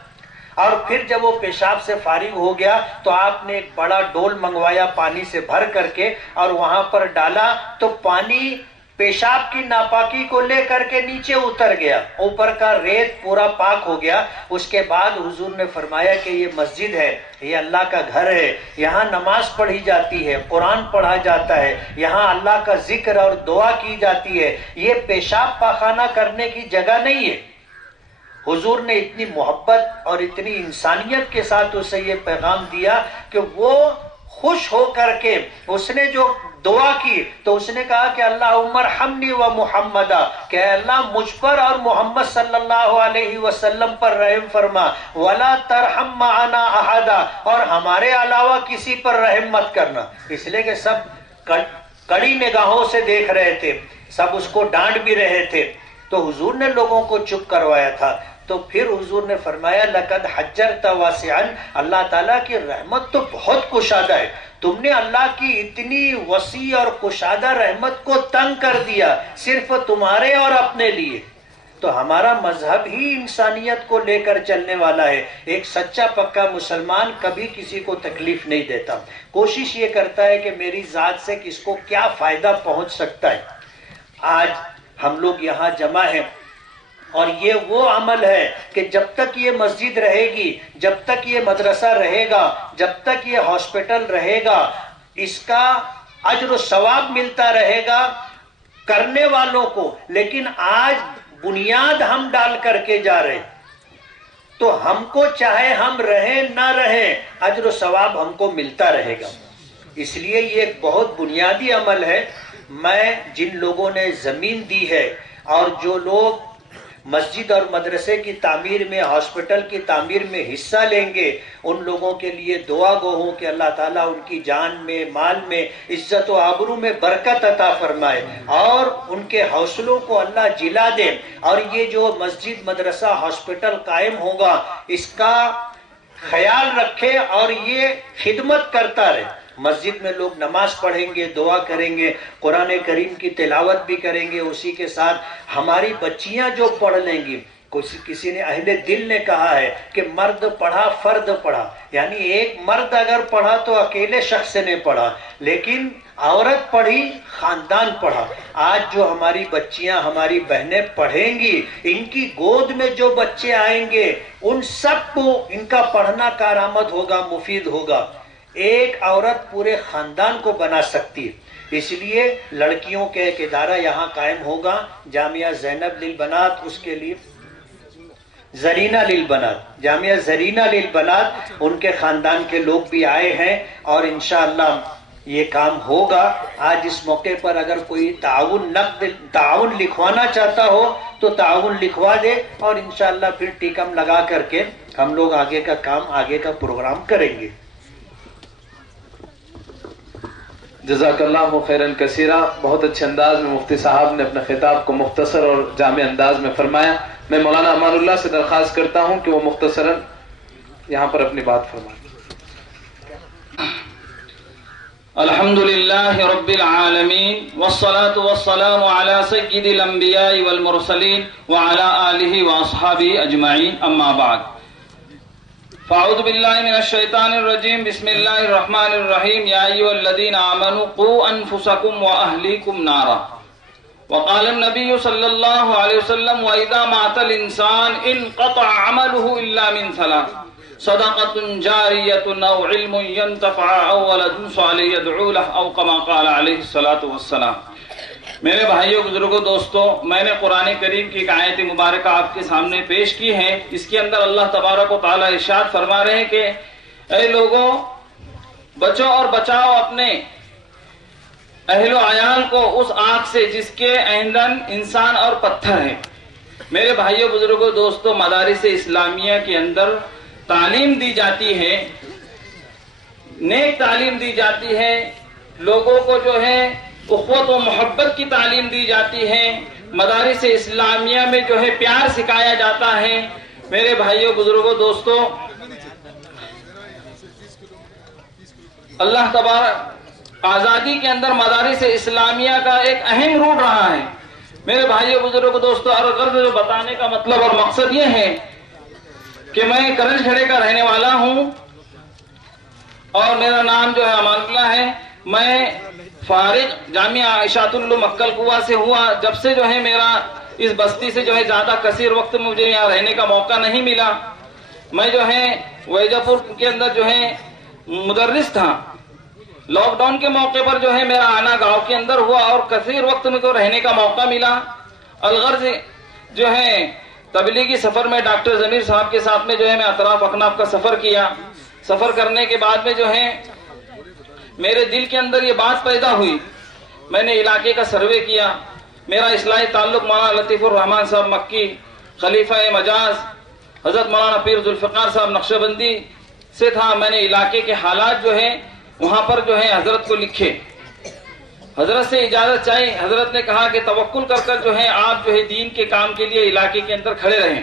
اور پھر جب وہ پیشاب سے فارغ ہو گیا تو آپ نے ایک بڑا ڈول منگوایا پانی سے بھر کر کے اور وہاں پر ڈالا تو پانی پیشاب کی ناپاکی کو لے کر کے نیچے اتر گیا، اوپر کا ریت پورا پاک ہو گیا۔ اس کے بعد حضور نے فرمایا کہ یہ مسجد ہے، یہ اللہ کا گھر ہے، یہاں نماز پڑھی جاتی ہے، قرآن پڑھا جاتا ہے، یہاں اللہ کا ذکر اور دعا کی جاتی ہے، یہ پیشاب پاخانہ کرنے کی جگہ نہیں ہے۔ حضور نے اتنی محبت اور اتنی انسانیت کے ساتھ اسے یہ پیغام دیا کہ وہ خوش ہو کر کے اس نے جو دعا کی تو اس نے کہا کہ اللہم ارحمنی و محمدا، کہ اللہ مجھ پر اور محمد صلی اللہ علیہ وسلم پر رحم فرما، ولا ترحم معنا احدا، اور ہمارے علاوہ کسی پر رحم مت کرنا۔ اس لیے کہ سب کڑی نگاہوں سے دیکھ رہے تھے، سب اس کو ڈانٹ بھی رہے تھے، تو حضور نے لوگوں کو چپ کروایا تھا۔ تو پھر حضور نے فرمایا لقد حجرت واسعا، اللہ تعالیٰ کی رحمت تو بہت کشادہ ہے، تم نے اللہ کی اتنی وسیع اور کشادہ رحمت کو تنگ کر دیا صرف تمہارے اور اپنے لیے۔ تو ہمارا مذہب ہی انسانیت کو لے کر چلنے والا ہے۔ ایک سچا پکا مسلمان کبھی کسی کو تکلیف نہیں دیتا، کوشش یہ کرتا ہے کہ میری ذات سے کس کو کیا فائدہ پہنچ سکتا ہے۔ آج ہم لوگ یہاں جمع ہیں اور یہ وہ عمل ہے کہ جب تک یہ مسجد رہے گی، جب تک یہ مدرسہ رہے گا، جب تک یہ ہاسپٹل رہے گا، اس کا اجر و ثواب ملتا رہے گا کرنے والوں کو۔ لیکن آج بنیاد ہم ڈال کر کے جا رہے، تو ہم کو چاہے ہم رہیں نہ رہیں اجر و ثواب ہم کو ملتا رہے گا۔ اس لیے یہ ایک بہت بنیادی عمل ہے۔ میں جن لوگوں نے زمین دی ہے اور جو لوگ مسجد اور مدرسے کی تعمیر میں، ہاسپٹل کی تعمیر میں حصہ لیں گے، ان لوگوں کے لیے دعا گو ہوں کہ اللہ تعالیٰ ان کی جان میں، مال میں، عزت و آبرو میں برکت عطا فرمائے اور ان کے حوصلوں کو اللہ جلا دے، اور یہ جو مسجد، مدرسہ، ہاسپٹل قائم ہوگا اس کا خیال رکھے اور یہ خدمت کرتا رہے۔ مسجد میں لوگ نماز پڑھیں گے، دعا کریں گے، قرآن کریم کی تلاوت بھی کریں گے، اسی کے ساتھ ہماری بچیاں جو پڑھ لیں گی۔ کسی نے اہل دل نے کہا ہے کہ مرد پڑھا فرد پڑھا، یعنی ایک مرد اگر پڑھا تو اکیلے شخص نے پڑھا، لیکن عورت پڑھی خاندان پڑھا۔ آج جو ہماری بچیاں، ہماری بہنیں پڑھیں گی، ان کی گود میں جو بچے آئیں گے ان سب کو ان کا پڑھنا کارآمد ہوگا، مفید ہوگا۔ ایک عورت پورے خاندان کو بنا سکتی ہے۔ اس لیے لڑکیوں کے ایک ادارہ یہاں قائم ہوگا، جامعہ زینب للبنات، اس کے لیے زرینہ للبنات، جامعہ زرینہ للبنات، ان کے خاندان کے لوگ بھی آئے ہیں اور انشاءاللہ یہ کام ہوگا۔ آج اس موقع پر اگر کوئی تعاون لکھوانا چاہتا ہو تو تعاون لکھوا دے، اور انشاءاللہ پھر ٹیکم لگا کر کے ہم لوگ آگے کا کام، آگے کا پروگرام کریں گے۔ جزاک اللہ خیرن کثیرہ۔ بہت اچھے انداز میں مفتی صاحب نے اپنے خطاب کو مختصر اور جامع انداز میں فرمایا۔ میں مولانا امان اللہ سے درخواست کرتا ہوں کہ وہ مختصراً یہاں پر اپنی بات فرمائیں۔ الحمدللہ رب العالمین والصلاة والسلام علی سید الانبیاء والمرسلین وعلی آلہ واصحابہ اجمعین، اما بعد۔ فاعوذ باللہ من الشیطان الرجیم، بسم اللہ الرحمن الرحیم، یا ایھا الذین آمنوا قوا انفسکم واہلیکم نارا، وقال النبی صلی اللہ علیہ وسلم وَإِذَا مَاتَ الْإِنسَانُ انقطع عمله الا من ثلاث، صدقۃ جاریۃ او علم ينتفع او ولد صالح يدعو له او كما قال علیہ الصلاۃ والسلام۔ میرے بھائیوں، بزرگوں، دوستوں، میں نے قرآن کریم کی ایک آیت مبارکہ آپ کے سامنے پیش کی ہے۔ اس کے اندر اللہ تبارک و تعالی ارشاد فرما رہے ہیں کہ اے لوگوں، بچو اور بچاؤ اپنے اہل و عیال کو اس آگ سے جس کے ایندھن انسان اور پتھر ہے۔ میرے بھائیوں، بزرگوں، دوستوں، مدارس اسلامیہ کے اندر تعلیم دی جاتی ہے، نیک تعلیم دی جاتی ہے، لوگوں کو جو ہے اخوت و محبت کی تعلیم دی جاتی ہے، مدارس اسلامیہ میں جو ہے پیار سکھایا جاتا ہے۔ میرے بھائیوں، بزرگوں، دوستوں، اللہ تبارک آزادی کے اندر مدارس اسلامیہ کا ایک اہم رول رہا ہے۔ میرے بھائیوں، بزرگوں، دوستوں، اور غرض جو بتانے کا مطلب اور مقصد یہ ہے کہ میں کرنج کھڑے کا رہنے والا ہوں اور میرا نام جو ہے امان اللہ ہے۔ میں فارغ جامعہ عائشۃ اللہ مکل کنواں سے ہوا، جب سے جو ہے میرا اس بستی سے جو ہے زیادہ کثیر وقت مجھے یہاں رہنے کا موقع نہیں ملا۔ میں جو ہے ویجا پور کے اندر جو ہے مدرس تھا۔ لاک ڈاؤن کے موقع پر جو ہے میرا آنا گاؤں کے اندر ہوا اور کثیر وقت میں کو رہنے کا موقع ملا۔ الغرض جو ہے تبلیغی سفر میں ڈاکٹر ضمیر صاحب کے ساتھ میں جو ہے میں اطراف اکناف کا سفر کیا۔ سفر کرنے کے بعد میں جو ہے میرے دل کے اندر یہ بات پیدا ہوئی، میں نے علاقے کا سروے کیا۔ میرا اصلاحی تعلق مولانا لطیف الرحمان صاحب مکی، خلیفہ مجاز حضرت مولانا پیر ذوالفقار صاحب نقشبندی سے تھا۔ میں نے علاقے کے حالات جو ہے وہاں پر جو ہے حضرت کو لکھے، حضرت سے اجازت چاہی۔ حضرت نے کہا کہ توکل کر کر جو ہے آپ جو ہے دین کے کام کے لیے علاقے کے اندر کھڑے رہیں۔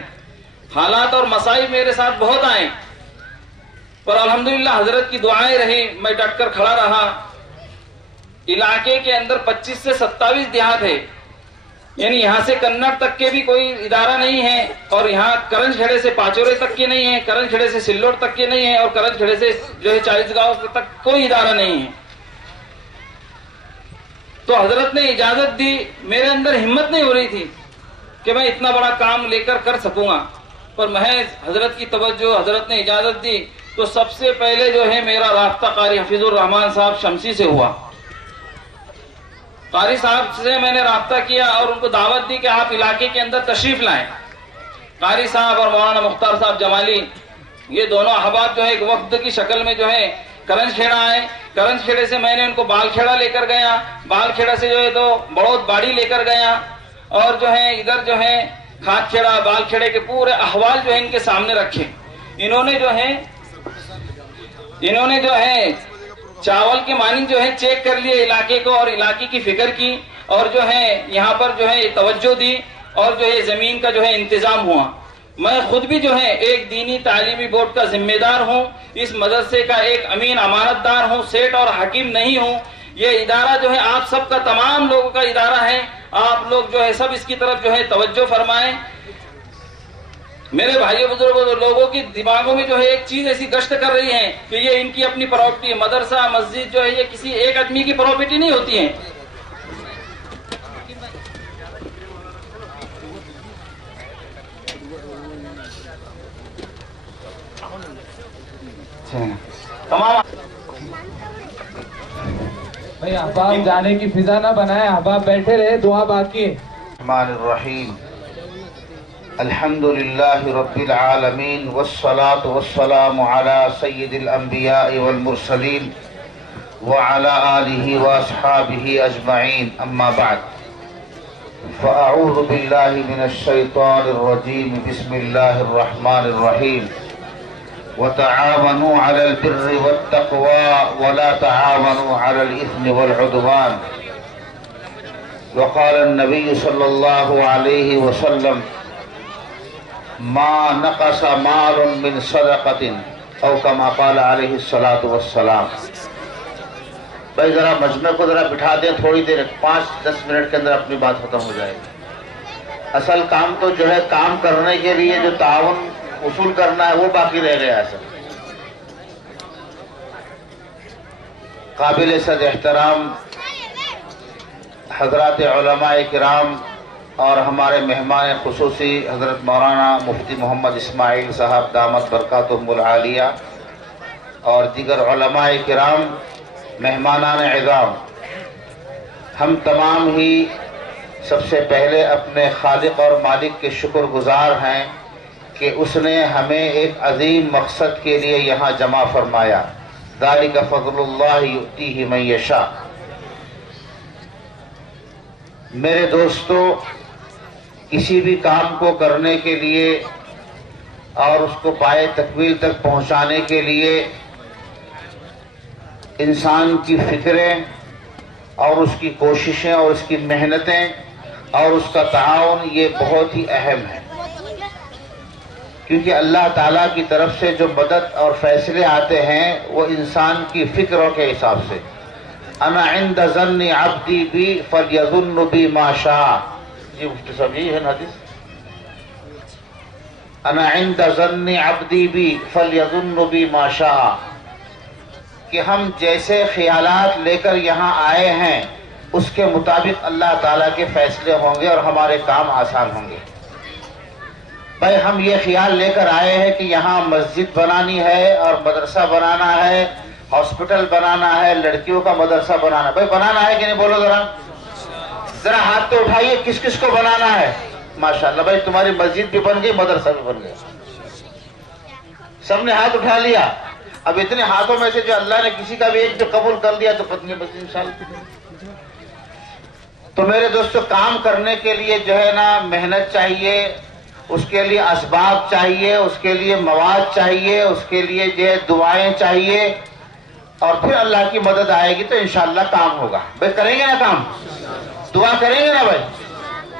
حالات اور مسائل میرے ساتھ بہت آئے، پر الحمدللہ حضرت کی دعائیں رہی، میں ڈٹ کر کھڑا رہا۔ علاقے کے اندر 25 سے 27 دیہات ہے، یعنی یہاں سے کنڑ تک کے بھی کوئی ادارہ نہیں ہے، اور یہاں کرنج کھیڑے سے پاچورے تک کے نہیں ہے، کرنج کھیڑے سے سلوٹ تک کے نہیں ہے، اور کرنج کھیڑے سے جو ہے 40 گاؤں تک کوئی ادارہ نہیں ہے۔ تو حضرت نے اجازت دی، میرے اندر ہمت نہیں ہو رہی تھی کہ میں اتنا بڑا کام لے کر سکوں گا، پر محض حضرت کی توجہ، حضرت نے اجازت دی، تو سب سے پہلے جو ہے میرا رابطہ قاری حفیظ الرحمان صاحب شمسی سے ہوا۔ قاری صاحب سے میں نے رابطہ کیا اور ان کو دعوت دی کہ آپ علاقے کے اندر تشریف لائیں۔ قاری صاحب اور مولانا مختار صاحب جمالی، یہ دونوں احباب جو ہے ایک وفد کی شکل میں جو ہے کرنج کھیڑا آئے۔ کرنج کھیڑے سے میں نے ان کو بال کھیڑا لے کر گیا، بال کھیڑا سے جو ہے تو بڑوت باڑی لے کر گیا، اور جو ہے ادھر جو ہے کھات کھیڑا، بال کھیڑے کے پورے احوال جو ہے ان کے سامنے رکھے۔ انہوں نے جو ہے چاول کے مانند جو ہے چیک کر لیے علاقے کو، اور علاقے کی فکر کی، اور جو ہے یہاں پر جو ہے توجہ دی، اور جو ہے زمین کا جو ہے انتظام ہوا۔ میں خود بھی جو ہے ایک دینی تعلیمی بورڈ کا ذمہ دار ہوں، اس مدرسے کا ایک امین امانت دار ہوں، سیٹ اور حکیم نہیں ہوں۔ یہ ادارہ جو ہے آپ سب کا، تمام لوگوں کا ادارہ ہے، آپ لوگ جو ہے سب اس کی طرف جو ہے توجہ فرمائیں۔ میرے بھائیوں بزرگوں، لوگوں کی دماغوں میں جو ہے ایک چیز ایسی گشت کر رہی ہے کہ یہ ان کی اپنی پراپرٹی، مدرسہ مسجد جو ہے یہ کسی ایک آدمی کی پراپرٹی نہیں ہوتی ہے۔ تمام بھائی احباب جانے کی فضا نہ بنائے، احباب بیٹھے رہے، دعا باقی ہے۔ الرحمن الرحیم، الحمد للہ رب العالمین، والصلاة والسلام علی سید الانبیاء والمرسلین وعلی آلہ واصحابہ اجمعین، اما بعد فاعوذ باللہ من الشیطان الرجیم، بسم اللہ الرحمن الرحیم، وتعاونوا على البر والتقوى ولا تعاونوا على الإثم والعدوان، وقال النبي صلى الله عليه وسلم ما نقص مال من صدقة، او كما قال عليه الصلاة والسلام۔ بھائی ذرا مجمع کو ذرا بٹھا دیں تھوڑی دیر، 5-10 منٹ کے اندر اپنی بات ختم ہو جائے گی۔ اصل کام تو جو ہے کام کرنے کے لیے جو تعاون اصول کرنا ہے وہ باقی رہ گیا ہے سر۔ قابل صد احترام حضرات علماء کرام اور ہمارے مہمان خصوصی حضرت مولانا مفتی محمد اسماعیل صاحب دامت برکاتہم العالیہ اور دیگر علماء کرام، مہمانان عظام، ہم تمام ہی سب سے پہلے اپنے خالق اور مالک کے شکر گزار ہیں کہ اس نے ہمیں ایک عظیم مقصد کے لیے یہاں جمع فرمایا۔ ذالک فضل اللہ یؤتیہ من یشاء۔ میرے دوستو، کسی بھی کام کو کرنے کے لیے اور اس کو پائے تکمیل تک پہنچانے کے لیے انسان کی فکریں اور اس کی کوششیں اور اس کی محنتیں اور اس کا تعاون یہ بہت ہی اہم ہے، کیونکہ اللہ تعالیٰ کی طرف سے جو مدد اور فیصلے آتے ہیں وہ انسان کی فکروں کے حساب سے۔ انا عند ظن عبدی بی فلیظن بی ما شاء، یہ مفتی صاحب یہ ہے نا حدیث، انا عند ظن عبدی بی فلیظن بی ما شاء، کہ ہم جیسے خیالات لے کر یہاں آئے ہیں اس کے مطابق اللہ تعالیٰ کے فیصلے ہوں گے اور ہمارے کام آسان ہوں گے۔ بھائی ہم یہ خیال لے کر آئے ہیں کہ یہاں مسجد بنانی ہے اور مدرسہ بنانا ہے، ہاسپٹل بنانا ہے، لڑکیوں کا مدرسہ بنانا ہے۔ بھائی بنانا ہے کہ نہیں؟ بولو ذرا ہاتھ تو اٹھائیے، کس کس کو بنانا ہے؟ ماشاءاللہ بھائی تمہاری مسجد بھی بن گئی، مدرسہ بھی بن گیا، سب نے ہاتھ اٹھا لیا۔ اب اتنے ہاتھوں میں سے جو اللہ نے کسی کا بھی ایک جو قبول کر دیا تو پتنی بس انشاءاللہ۔ تو میرے دوستو، کام کرنے کے لیے جو ہے نا محنت چاہیے، اس کے لیے اسباب چاہیے، اس کے لیے مواد چاہیے، اس کے لیے جو ہے دعائیں چاہیے، اور پھر اللہ کی مدد آئے گی تو انشاءاللہ کام ہوگا۔ بھائی کریں گے نا کام؟ دعا کریں گے نا بھائی؟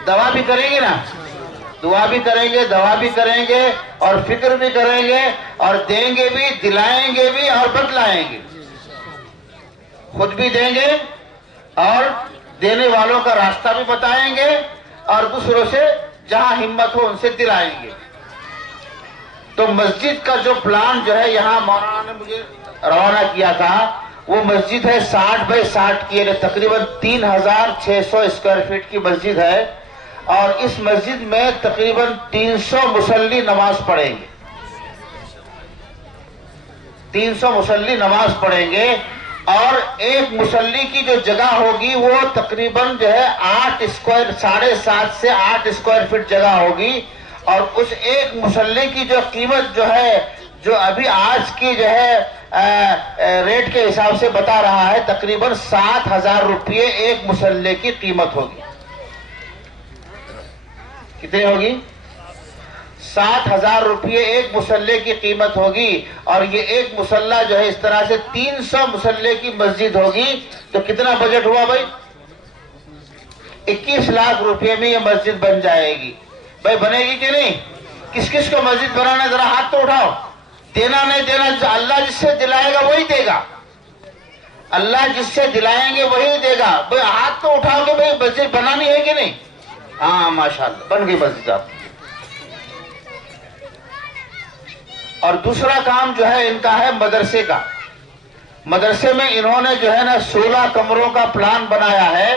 دعا بھی کریں گے نا؟ دعا بھی کریں گے، دوا بھی کریں گے، اور فکر بھی کریں گے، اور دیں گے بھی، دلائیں گے بھی، اور بتلائیں گے. خود بھی دیں گے اور دینے والوں کا راستہ بھی بتائیں گے، اور دوسروں سے جہاں ہمت ہو ان سے دلائیں گے. تو مسجد کا جو پلان جو ہے یہاں مولانا نے مجھے روانہ کیا تھا، وہ مسجد ہے 60 بائی 60 کی، یعنی تقریباً 3600 اسکوائر فٹ کی مسجد ہے، اور اس مسجد میں تقریباً 300 مصلی نماز پڑھیں گے. 300 مصلی نماز پڑھیں گے، اور ایک مصلی کی جو جگہ ہوگی وہ تقریباً جو ہے 7.5 سے 8 اسکوائر فٹ جگہ ہوگی. اور اس ایک مصلی کی جو قیمت جو ہے، جو ابھی آج کی جو ہے ریٹ کے حساب سے بتا رہا ہے، تقریباً 7,000 روپے ایک مصلی کی قیمت ہوگی. کتنی ہوگی؟ 7,000 روپے ایک مصلی کی قیمت ہوگی. اور یہ ایک مصلی جو ہے اس طرح سے 300 مصلی کی مسجد ہوگی. تو کتنا بجٹ ہوا بھائی؟ 21 لاکھ روپے میں یہ مسجد بن جائے گی. بھائی بنے گی کہ نہیں؟ کس کس کو مسجد بنانا، ذرا ہاتھ تو اٹھاؤ. دینا نہیں دینا، اللہ جس سے دلائے گا وہی دے گا. اللہ جس سے دلائیں گے وہی دے گا. بھائی ہاتھ تو اٹھاؤ گے، بھائی مسجد بنانی ہے کہ نہیں؟ ہاں ماشاءاللہ بن گئی مسجد آپ. اور دوسرا کام جو ہے ان کا ہے مدرسے کا. مدرسے میں انہوں نے جو ہے نا 16 کمروں کا پلان بنایا ہے،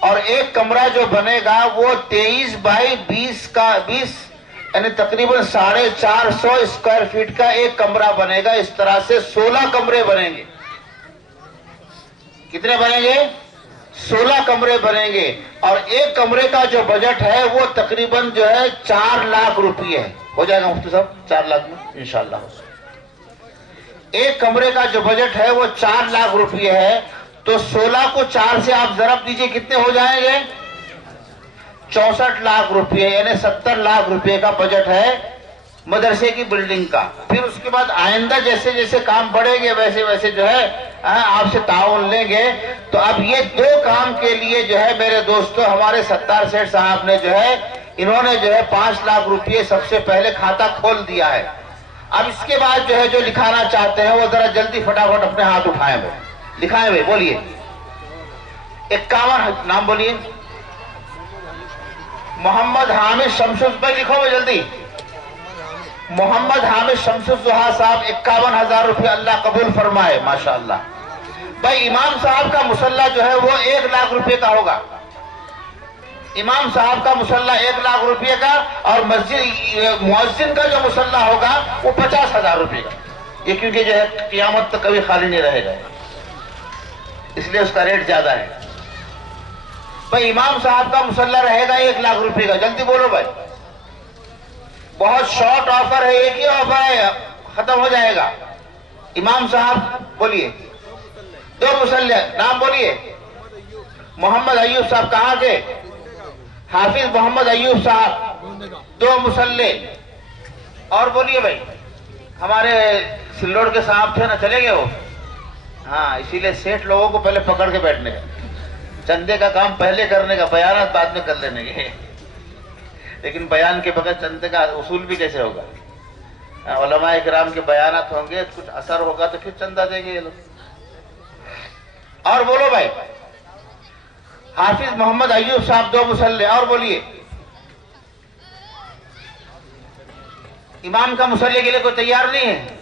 اور ایک کمرہ جو بنے گا وہ 23 بائی 20 کا 20 یعنی تقریباً 450 اسکوائر فٹ کا ایک کمرہ بنے گا. اس طرح سے 16 کمرے بنیں گے. کتنے بنیں گے؟ 16 کمرے بنیں گے. اور ایک کمرے کا جو بجٹ ہے وہ تقریباً جو ہے 4 لاکھ روپے ہے. ہو جائے گا مفتی صاحب 4 لاکھ میں انشاءاللہ. ایک کمرے کا جو بجٹ ہے وہ 4 لاکھ روپے ہے. تو 16 کو 4 سے آپ ضرب دیجئے، کتنے ہو جائیں گے؟ 64 لاکھ روپے، یعنی 70 لاکھ روپے کا بجٹ ہے مدرسے کی بلڈنگ کا. پھر اس کے بعد آئندہ جیسے جیسے کام بڑھیں گے ویسے ویسے جو ہے آپ سے تعاون لیں گے. تو اب یہ 2 کام کے لیے جو ہے میرے دوستو ہمارے ستار سیٹھ صاحب نے جو ہے انہوں نے جو ہے 5 لاکھ روپے سب سے پہلے کھاتا کھول دیا ہے. اب اس کے بعد جو ہے جو لکھانا چاہتے ہیں وہ ذرا جلدی فٹافٹ اپنے ہاتھ اٹھائیں بھائی، لکھائیں بھائی. بولیے 51 نام بولیے. محمد حامد شمس بھائی لکھو بھائی جلدی. محمد حامد شمس الضحیٰ صاحب 51,000 روپے اللہ قبول فرمائے ماشاءاللہ. بھائی امام صاحب کا مصلی جو ہے وہ 1 لاکھ روپے کا ہوگا. امام صاحب کا مصلی 1 لاکھ روپے کا، اور مسجد مؤذن کا جو مصلی ہوگا وہ 50,000 روپے کا. یہ کیونکہ جو ہے قیامت تک کبھی خالی نہیں رہے گا، اس لیے اس کا ریٹ زیادہ ہے. بھائی امام صاحب کا مصلی رہے گا 1 لاکھ روپے کا. جلدی بولو بھائی، بہت شارٹ آفر ہے، ایک ہی آفر ہے، ختم ہو جائے گا. امام صاحب بولیے. 2 مصلی نام بولیے. محمد ایوب صاحب کہاں کے؟ حافظ محمد ایوب صاحب 2 مصلی. اور بولیے بھائی ہمارے سلوڑ کے صاحب تھے نا، چلے گئے وہ؟ ہاں اسی لیے سیٹھ لوگوں کو پہلے پکڑ کے بیٹھنے کا، چندے کا کام پہلے کرنے کا، بیانات بعد میں کر لینے کے. لیکن بیان کے بغیر چندے کا اصول بھی کیسے ہوگا؟ علماء کرام کے بیانات ہوں گے، کچھ اثر ہوگا تو پھر چندہ دیں گے یہ لوگ. اور بولو بھائی حافظ محمد ایوب صاحب 2 مصلی. اور بولیے امام کا مصلی کے لیے کوئی تیار نہیں ہے؟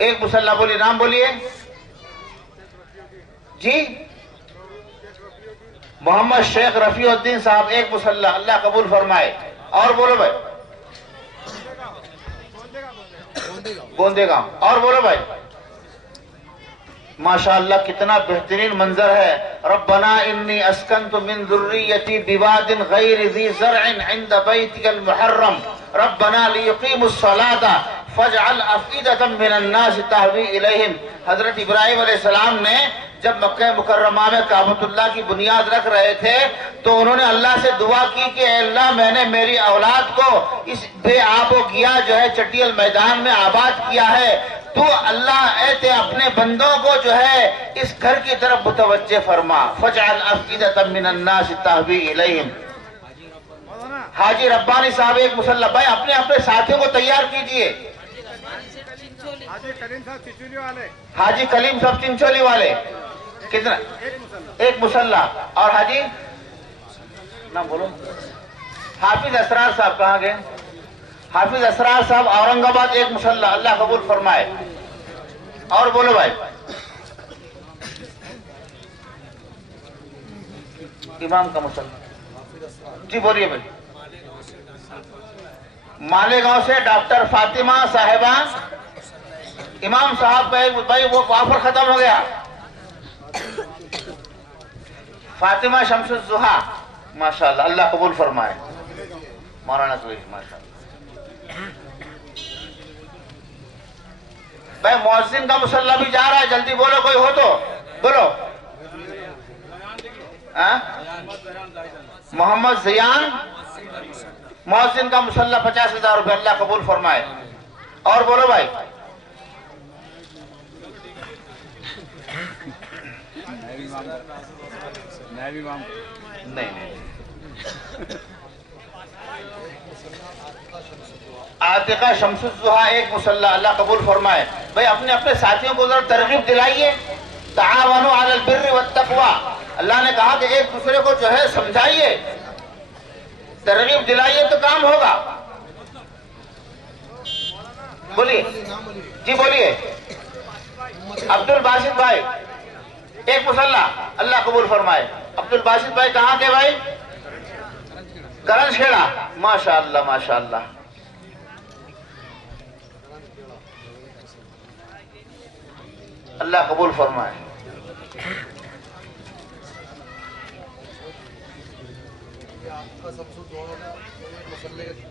1 مصلی بولیے. نام بولیے جی. محمد شیخ رفیع الدین صاحب 1 مصلی اللہ قبول فرمائے. اور بولو بھائی گوندے گاؤں. اور بولو بھائی ماشاءاللہ کتنا بہترین منظر ہے. ربنا انی اسکنت من ذریتی بواد غیر ذی زرع عند بیتک المحرم ربنا لیقیموا الصلاة فاجعل افئدة من الناس تہوی الیہم. حضرت ابراہیم علیہ السلام نے جب مکہ مکرمہ میں کعبۃ اللہ کی بنیاد رکھ رہے تھے تو انہوں نے اللہ سے دعا کی کہ اے اللہ میں نے میری اولاد کو اس بے آب و گیا جو ہے چٹیل میدان میں آباد کیا ہے، تو اللہ اے اپنے بندوں کو جو ہے اس گھر کی طرف متوجہ فرما. فجعل افئدۃ من الناس تهوی الیہم. حاجی ربانی صاحب ایک مسلح. بھائی اپنے اپنے ساتھیوں کو تیار کیجئے. حاجی کلیم صاحب چنچولی والے کتنا؟ ایک مسلح. اور حاجی نام بولو. حافظ اسرار صاحب کہاں گئے؟ حافظ اسرار صاحب اورنگ آباد ایک مسلح. اللہ قبول فرمائے. اور بولو بھائی. امام کا مسلح جی بولیے بھائی. مالیگاؤں سے ڈاکٹر فاطمہ صاحبہ. امام صاحب بھائی وہ آفر ختم ہو گیا. فاطمہ شمس الضحیٰ ماشاءاللہ. اللہ قبول فرمائے. مولانا سویش ماشاءاللہ. بھائی مؤذن کا مسلح بھی جا رہا ہے. جلدی بولو کوئی ہو تو بولو. محمد زیان مؤذن کا مسلح 50,000 روپے. اللہ قبول فرمائے. اور بولو بھائی. نہیں عاتقہ شمس الضحیٰ ایک مسلح. اللہ قبول فرمائے. بھئی اپنے اپنے ساتھیوں کو ذرا ترغیب دلائیے. تعاونوا علی البر والتقوی. اللہ نے کہا کہ ایک دوسرے کو جو ہے سمجھائیے, ترغیب دلائیے تو کام ہوگا. بولیے جی بولیے. عبد الباسط بھائی ایک مسلح. اللہ قبول فرمائے. عبد الباسط بھائی کہاں کے بھائی؟ کرن کھیڑا. ماشاءاللہ ماشاءاللہ. اللہ قبول فرمائے.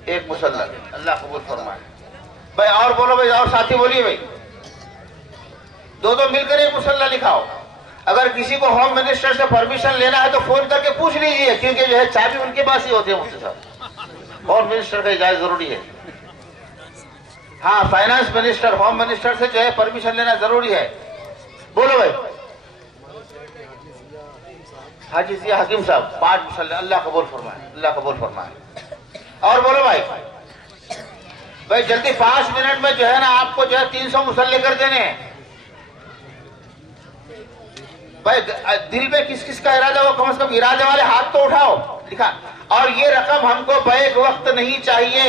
ایک مسلح. اللہ قبول فرمائے. بھائی اور بولو بھائی. اور ساتھی بولیے بھائی. دو مل کر ایک مسلح لکھاؤ. اگر کسی کو ہوم منسٹر سے پرمیشن لینا ہے تو فون کر کے پوچھ لیجئے, کیونکہ جو ہے چابی ان کے پاس ہی ہوتی ہے. مفتی صاحب ہوم منسٹر کا اجازت ضروری ہے. ہاں فائنانس منسٹر ہوم منسٹر سے جو ہے پرمیشن لینا ضروری ہے. بولو بھائی. حاجی ضیاء حکیم صاحب 5 مسلح. اللہ قبول فرمائے. اللہ قبول فرمائے. اور بولو بھائی. بھائی جلدی 5 منٹ میں جو ہے نا آپ کو جو ہے 300 مسلح کر دینے ہیں. بھائی دل میں کس کس کا ارادہ ہو کم از کم ارادے والے ہاتھ تو اٹھاؤ. لکھا. اور یہ رقم ہم کو بیک وقت نہیں چاہیے.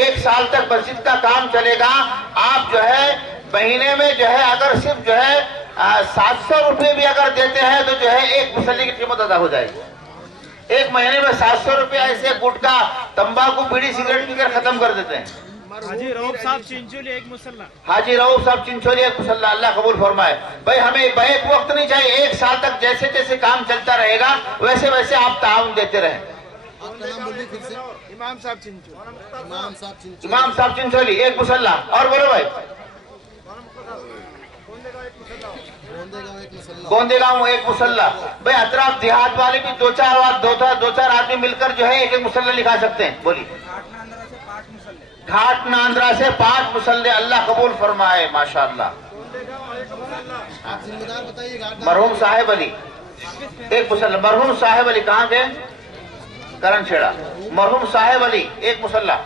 1 سال تک مسجد کا کام چلے گا. آپ جو ہے مہینے میں جو ہے اگر صرف جو ہے 700 روپے بھی اگر دیتے ہیں تو جو ہے ایک مسلح کی قیمت ادا ہو جائے گی. ایک مہینے میں 700 روپے ایسے گٹکا تمباکو بیڑی سگریٹ پی کر ختم کر دیتے ہیں. حاجی رؤوف صاحب چنچولی ایک مسلح. حاجی رؤوف صاحب چنچولی ایک مسلح. اللہ قبول فرمائے. بھائی ہمیں بیک وقت نہیں چاہیے. 1 سال تک جیسے جیسے کام چلتا رہے گا ویسے ویسے آپ تعاون دیتے رہیں. امام صاحب چنچولی. امام صاحب چنچولی ایک مسلح. اور بولو بھائی. گوندے گاؤں ایک مسلح. بھئی اطراف دیہات والے بھی 2-4 آدمی مل کر جو ہے ایک مسلح لکھا سکتے ہیں. بولی. گھاٹ ناندرا سے 5 مسلح. اللہ قبول فرمائے. ماشاءاللہ. مرحوم صاحب علی ایک مسلح. مرحوم صاحب علی کہاں کے؟ کرن کھیڑا. مرحوم صاحب علی ایک مسلح.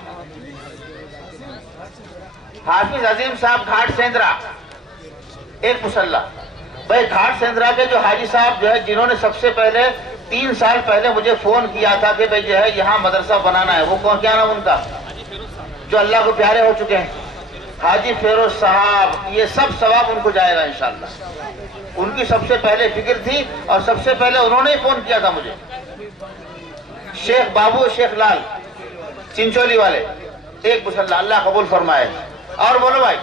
حافظ عظیم صاحب گھاٹ سیندرا ایک مسلح. بھائی گھاٹ سیندرا کے جو حاجی صاحب جو ہے جنہوں نے سب سے پہلے 3 سال پہلے مجھے فون کیا تھا کہ بھئی جو ہے یہاں مدرسہ بنانا ہے, وہ کون کیا نام ان کا جو اللہ کو پیارے ہو چکے ہیں؟ حاجی فیروز صاحب. یہ سب ثواب ان کو جائے گا انشاءاللہ. ان کی سب سے پہلے فکر تھی اور سب سے پہلے انہوں نے ہی فون کیا تھا مجھے. شیخ بابو شیخ لال چنچولی والے ایک مسلح. اللہ قبول فرمائے. اور بولو بھائی.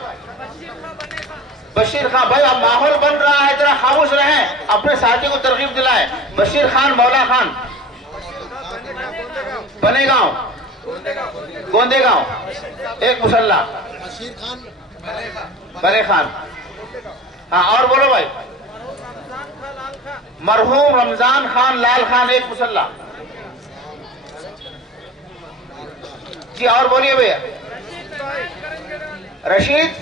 بشیر خان. بھائی اب ماحول بن رہا ہے, ذرا خاموش رہیں, اپنے ساتھی کو ترغیب دلائیں. بشیر خان مولا خان بنے گاؤں گوندے گاؤں ایک مسلح. بنے خان. ہاں اور بولو بھائی. مرحوم رمضان خان لال خان ایک مسلح. جی اور بولیے بھیا. رشید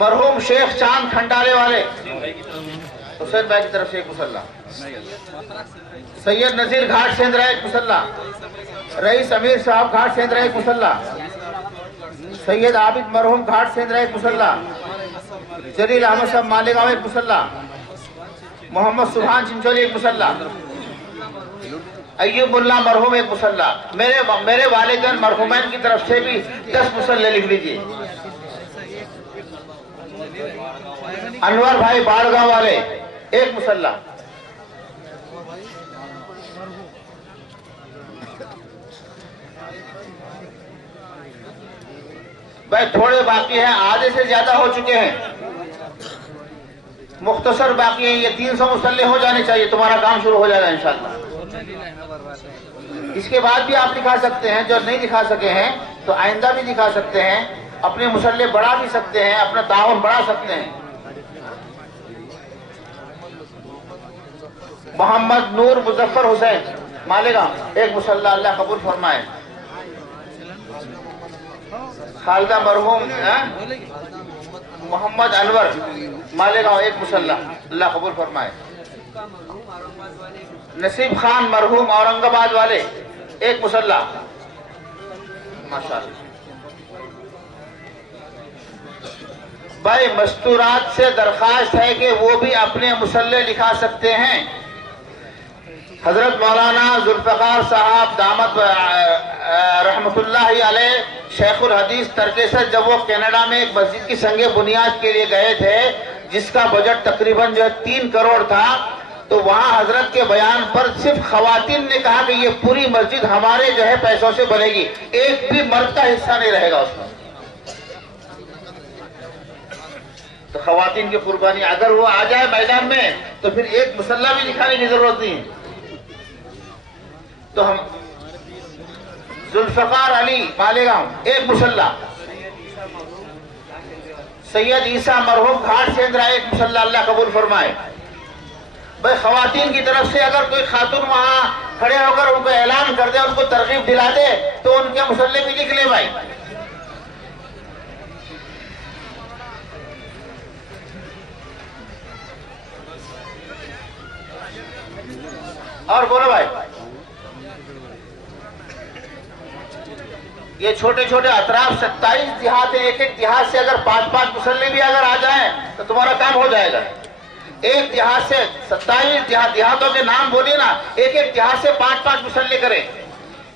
مرحوم شیخ چاند کھنڈالے والے حسین بھائی کی طرف سے ایک مصلح. سید نذیر گھاٹ سیندرا ایک مصلح. رئیس امیر صاحب گھاٹ سیندرا ایک مصلح. سید عابد مرحوم گھاٹ سیندرا ایک مصلح. جلیل احمد صاحب مالیگاؤں ایک مصلح. محمد سبحان چنچولی ایک مصلح. ایوب اللہ مرحوم ایک مصلح. میرے والدین مرحومین کی طرف سے بھی 10 مصلح لکھ لیجیے. انور بھائی باڑگاؤں والے ایک مصلح. بھائی تھوڑے باقی ہیں, آدھے سے زیادہ ہو چکے ہیں, مختصر باقی ہیں. یہ 300 مصلح ہو جانے چاہیے, تمہارا کام شروع ہو جائے گا انشاءاللہ. اس کے بعد بھی آپ دکھا سکتے ہیں, جو نہیں دکھا سکے ہیں تو آئندہ بھی دکھا سکتے ہیں, اپنے مصلح بڑھا بھی سکتے ہیں, اپنا تعاون بڑھا سکتے ہیں. محمد نور مظفر حسین مالیگاؤں ایک مصلح, اللہ قبول فرمائے. خالدہ مرحوم محمد انور مالیگاؤں ایک مصلح, اللہ قبول فرمائے. نصیب خان مرحوم اورنگ آباد والے ایک مصلح, ماشاءاللہ. بھائی مستورات سے درخواست ہے کہ وہ بھی اپنے مصلح لکھا سکتے ہیں. حضرت مولانا ذوالفقار صاحب دامت رحمت اللہ علیہ شیخ الحدیث ترکیسر, جب وہ کینیڈا میں ایک مسجد کی سنگ بنیاد کے لیے گئے تھے جس کا بجٹ تقریباً 3 کروڑ تھا, تو وہاں حضرت کے بیان پر صرف خواتین نے کہا کہ یہ پوری مسجد ہمارے پیسوں سے بنے گی, ایک بھی مرد کا حصہ نہیں رہے گا اس میں. تو خواتین کی قربانی اگر وہ آ جائے میدان میں تو پھر ایک مصلح بھی دکھانے کی ضرورت نہیں ہے. تو ہم ذوالفقار علی مالیگاؤں ایک مصلح. سید عیسیٰ مرحوم گھاٹ سیندرا ایک مصلح, اللہ قبول فرمائے. بھائی خواتین کی طرف سے اگر کوئی خاتون وہاں کھڑے ہو کر ان کو اعلان کر دے, ان کو ترغیب دلا دے تو ان کے مصلح بھی لکھ لے بھائی. اور بولو بھائی, یہ چھوٹے چھوٹے اطراف 27 دیہات ہیں, ایک دیہات سے اگر 5 مصلح بھی اگر آ جائیں تو تمہارا کام ہو جائے گا. ایک دیہات سے 27 دیہاتوں کے نام بولیے نا, ایک دیہات سے 5 مصلح کریں.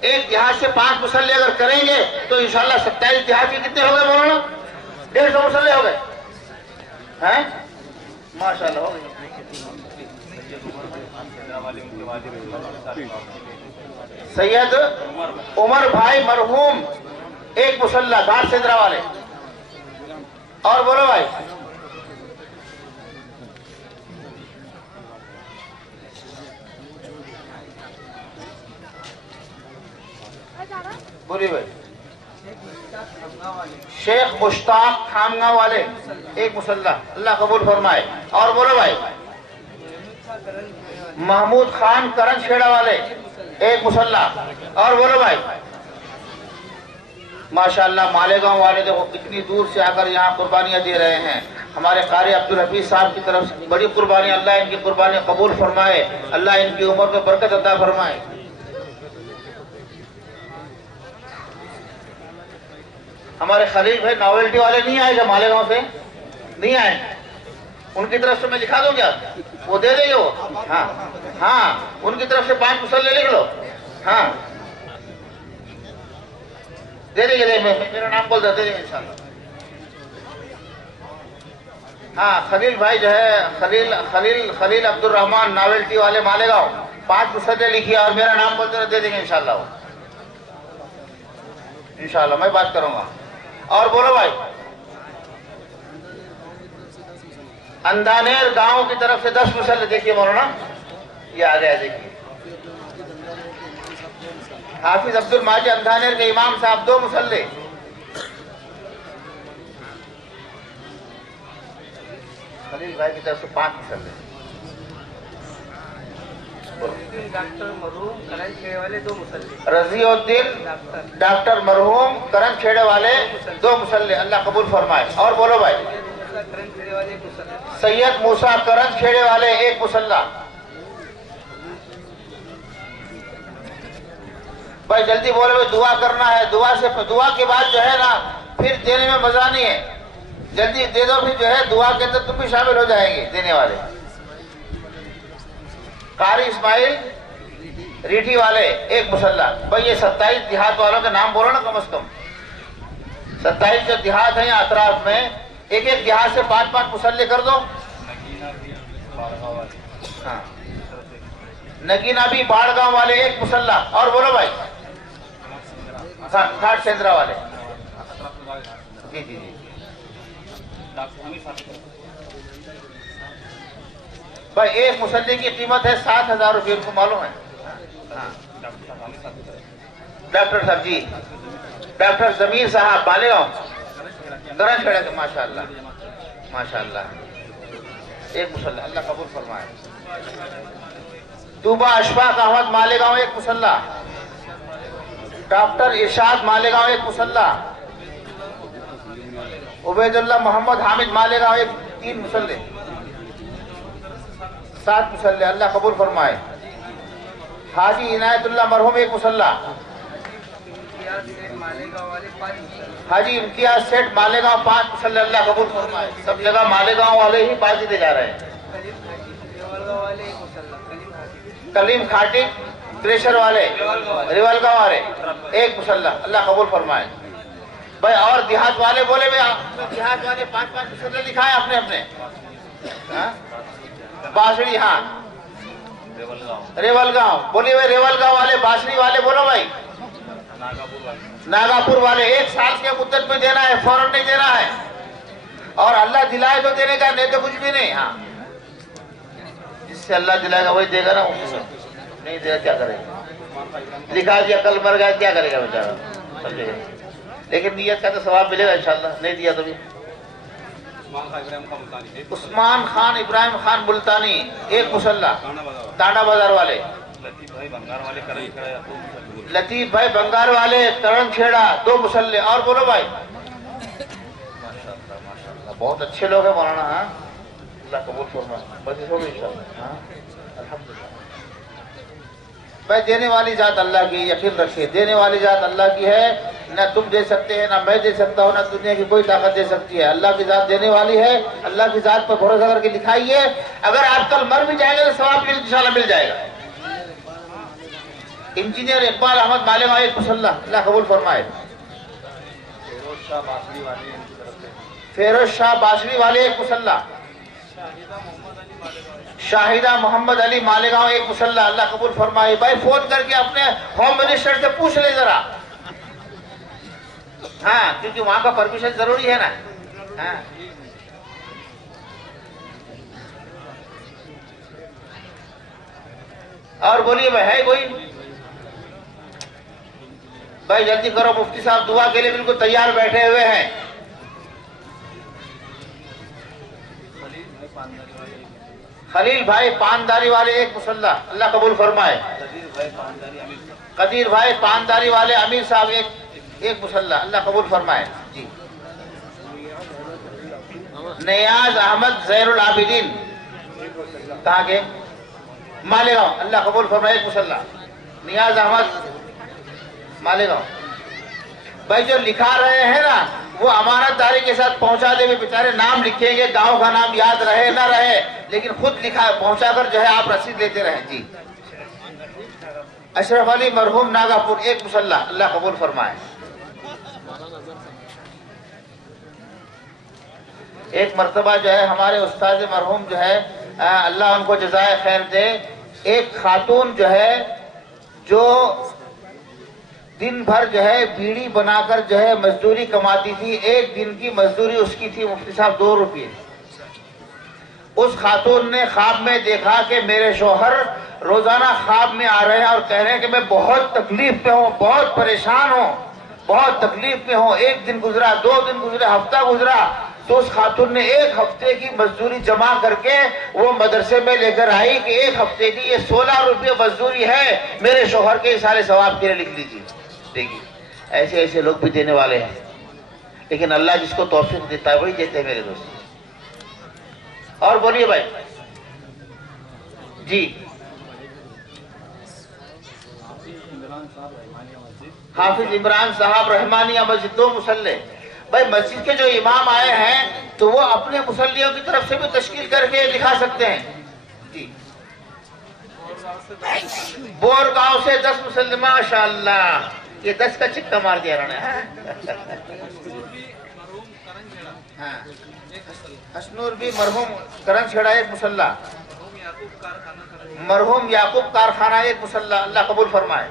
ایک دیہات سے 5 مصلح اگر کریں گے تو انشاءاللہ 27 دیہات کے کتنے ہو گئے مولانا؟ 150 مصلح ہو گئے ہیں, ماشاءاللہ ہو گئے. سید عمر بھائی مرحوم ایک مصلح گھاٹ سیندرا والے. اور بولو بھائی, بولیے بھائی. شیخ مشتاق خانگاہ والے ایک مصلح, اللہ قبول فرمائے. اور بولو بھائی, محمود خان کرن کھیڑا والے ایک مصلح. اور بولو بھائی, ماشاءاللہ مالیگاؤں والے دیکھو کتنی دور سے آ کر یہاں قربانیاں دے رہے ہیں. ہمارے قاری عبدالحفیظ صاحب کی طرف سے بڑی قربانی, اللہ ان کی قربانی قبول فرمائے, اللہ ان کی عمر میں برکت عطا فرمائے. ہمارے خلیل بھائی ناولٹی والے نہیں آئے گا, مالیگاؤں سے نہیں آئے, ان کی طرف سے میں دکھا دوں گا, وہ دے دیں گے وہ. ہاں ہاں, ان کی طرف سے 5 مصلح لکھ لو. ہاں دے دیں گے, میرا نام بول دے دیں گے انشاءاللہ. ہاں خلیل بھائی خلیل عبد الرحمان ناولٹی والے مالیگاؤں 5 مصلح لکھیے اور میرا نام بولتے دے دیں گے انشاءاللہ. انشاءاللہ میں بات کروں گا. اور بولو بھائی, اندانیر گاؤں کی طرف سے 10 مصلح دیکھیے مولانا, یہ آ گیا دیکھیے. حافظ عبد الماجد اندانیر کے امام صاحب 2 مصلح. خلیل بھائی کی طرف سے 5 مصلح. ڈاکٹر مرحوم کرن کھیڑے والے 2 مصلح. رضی الدین ڈاکٹر مرحوم کرن کھیڑے والے 2 مصلح, اللہ قبول فرمائے. اور بولو بھائی, سید موسیٰ کرنج کھیڑے والے ایک مسلح. بھائی جلدی بولے بھائی دعا کرنا ہے. دعا کے بعد جو ہے نا پھر دینے میں مزہ نہیں ہے. جلدی دے دو پھر جو ہے دعا کے اندر تم بھی شامل ہو جائیں گے دینے والے. قاری اسماعیل ریٹھی والے ایک مسلح. بھائی یہ 27 دیہات والوں کے نام بولو نا کم از کم. 27 جو دیہات ہیں اطراف میں ایک ایک دیہات سے 5 مسلح کر دو. ہاں نگینا بھی باڑ گاؤں والے ایک مسلح. اور بولو بھائی گھاٹ سیندرا والے. جی جی جی بھائی ایک مسلح کی قیمت ہے 7,000 روپے. ان کو معلوم ہے. ڈاکٹر صاحب جی ڈاکٹر ضمیر صاحب مالیگاؤں کرنج کھیڑا کے ماشاءاللہ ماشاءاللہ ایک مسلح. اللہ قبول فرمائے. طوبہ اشفاق احمد مالیگاؤں ایک مسلح. ڈاکٹر ارشاد مالیگاؤں ایک مسلح. عبید اللہ محمد حامد مالیگاؤں ایک 3 مسلح. 7 مسلح. اللہ قبول فرمائے. حاجی عنایت اللہ مرحوم ایک مسلح. حاجی امتیاز سیٹ مالیگاؤں 5 مسلح. اللہ قبول فرمائے. سب جگہ مالیگاؤں والے ہی بازی دے جا رہے ہیں. کلیم کھاٹی کریشر والے ریولگاؤں والے ایک مسلح. اللہ قبول فرمائے. بھائی اور دیہات والے بولے بھائی دیہات والے 5 مسلح دکھائے اپنے اپنے. باسڑی ہاں ریولگاؤں بولیے بھائی. ریولگاؤں والے باسڑی والے بولو بھائی. ناگاپور والے 1 سال کے مدت میں دینا ہے فوراً نہیں دینا ہے. اور اللہ دلائے تو دینے کا نہیں تو کچھ بھی نہیں. ہاں جس سے اللہ دلائے گا وہی دے گا نا. نہیں دے گا کیا کرے گا. لکھا دیا کل مر گیا کیا کرے گا بیچارہ. سمجھے گا. لیکن نیت کا تو ثواب ملے گا انشاءاللہ. نہیں دیا تو بھی. عثمان خان ابراہیم خان ملتانی ایک مسلح. ٹانڈا بازار والے. لطیف بھائی بنگار والے کرنج کھیڑا 2 مسلح. اور بولو بھائی. ماشاءاللہ ماشاءاللہ بہت اچھے لوگ ہیں مولانا. ہاں اللہ قبول فرمائے. بس اس کو بھی انشاءاللہ. ہاں الحمدللہ. بھائی دینے والی ذات اللہ کی یقین رکھیے. دینے والی ذات اللہ کی ہے. نہ تم دے سکتے ہیں نہ میں دے سکتا ہوں نہ دنیا کی کوئی طاقت دے سکتی ہے. اللہ کی ذات دینے والی ہے. اللہ کی ذات پر بھروسہ کر کے لکھائیے. اگر آپ کل مر بھی جائے گا تو ثواب انشاءاللہ مل جائے گا. انجینئر اقبال احمد مالیگاؤں ایک مسلح. اللہ قبول فرمائے. فیروز شاہ باسری والے ایک مسلح. شاہدہ محمد علی مالیگاؤں ایک مسلح. اللہ قبول فرمائے. بھائی فون کر کے اپنے ہوم منسٹر سے پوچھ لے ذرا. ہاں کیونکہ وہاں کا پرمیشن ضروری ہے نا. ہاں اور بولیے بھائی ہے کوئی. بھائی جلدی کرو. مفتی صاحب دعا کے لیے بالکل تیار بیٹھے ہوئے ہیں. خلیل بھائی پانداری والے ایک مسلح. اللہ قبول فرمائے. قدیر بھائی پانداری والے امیر صاحب ایک مسلح. اللہ قبول فرمائے. جی نیاز احمد زین العابدین کہاں کے مالیگاؤں. اللہ قبول فرمائے. ایک مسلح. نیاز احمد مالیگاؤں. بھائی جو لکھا رہے ہیں نا وہ امانت داری کے ساتھ پہنچا دے. بیچارے نام لکھیں گے گاؤں کا نام یاد رہے نہ رہے لیکن خود لکھا پہنچا کر جو ہے آپ رسید لیتے رہیں. جی اشرف علی مرحوم ناگاپور ایک مسلح. اللہ قبول فرمائے. ایک مرتبہ جو ہے ہمارے استاد مرحوم جو ہے اللہ ان کو جزائے خیر دے. ایک خاتون جو ہے جو دن بھر جو ہے بیڑی بنا کر جو ہے مزدوری کماتی تھی. ایک دن کی مزدوری اس کی تھی مفتی صاحب 2 روپے. اس خاتون نے خواب میں دیکھا کہ میرے شوہر روزانہ خواب میں آ رہے ہیں اور کہہ رہے ہیں کہ میں بہت تکلیف پہ ہوں بہت پریشان ہوں بہت تکلیف پہ ہوں. 1 دن گزرا 2 دن گزرے ہفتہ گزرا تو اس خاتون نے 1 ہفتے کی مزدوری جمع کر کے وہ مدرسے میں لے کر آئی کہ 1 ہفتے کی یہ 16 روپے مزدوری ہے میرے شوہر کے سارے ثواب کے لیے لکھ لیجیے. دیکھیے ایسے ایسے لوگ بھی دینے والے ہیں لیکن اللہ جس کو توفیق دیتا ہے وہی دیتے ہیں میرے دوست. اور بولیے بھائی جی. حافظ عمران صاحب رحمانیہ مسجد 2 مصلے. بھائی مسجد کے جو امام آئے ہیں تو وہ اپنے مصلیوں کی طرف سے بھی تشکیل کر کے دکھا سکتے ہیں. جی. بور گاؤں سے 10 مصلے. ماشاء اللہ یہ 10 کا چکا مار دیا انہوں نے. حسنور بھی مرحوم کرن چھیڑا 1 مصلہ. مرحوم یعقوب کارخانہ 1 مصلہ. اللہ قبول فرمائے.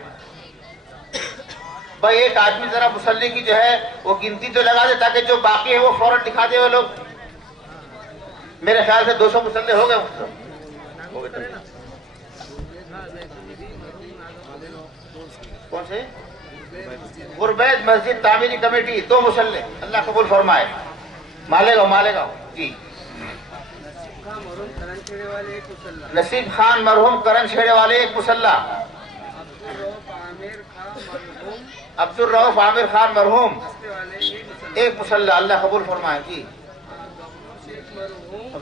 بھائی ایک آدمی ذرا مصلی کی جو ہے وہ گنتی تو لگا دے تاکہ جو باقی ہے وہ فوراً دکھا دے. وہ لوگ میرے خیال سے 200 مصلی ہو گئے. کون سے؟ غربید مسجد تعمیری کمیٹی 2 مصلی. اللہ قبول فرمائے. مالیگاؤں جی. نصیب خان مرحوم کرن چھیڑے والے 1 مصلی. عبدالرؤف عامر خان مرحوم 1 مصلی. اللہ قبول فرمائے جی.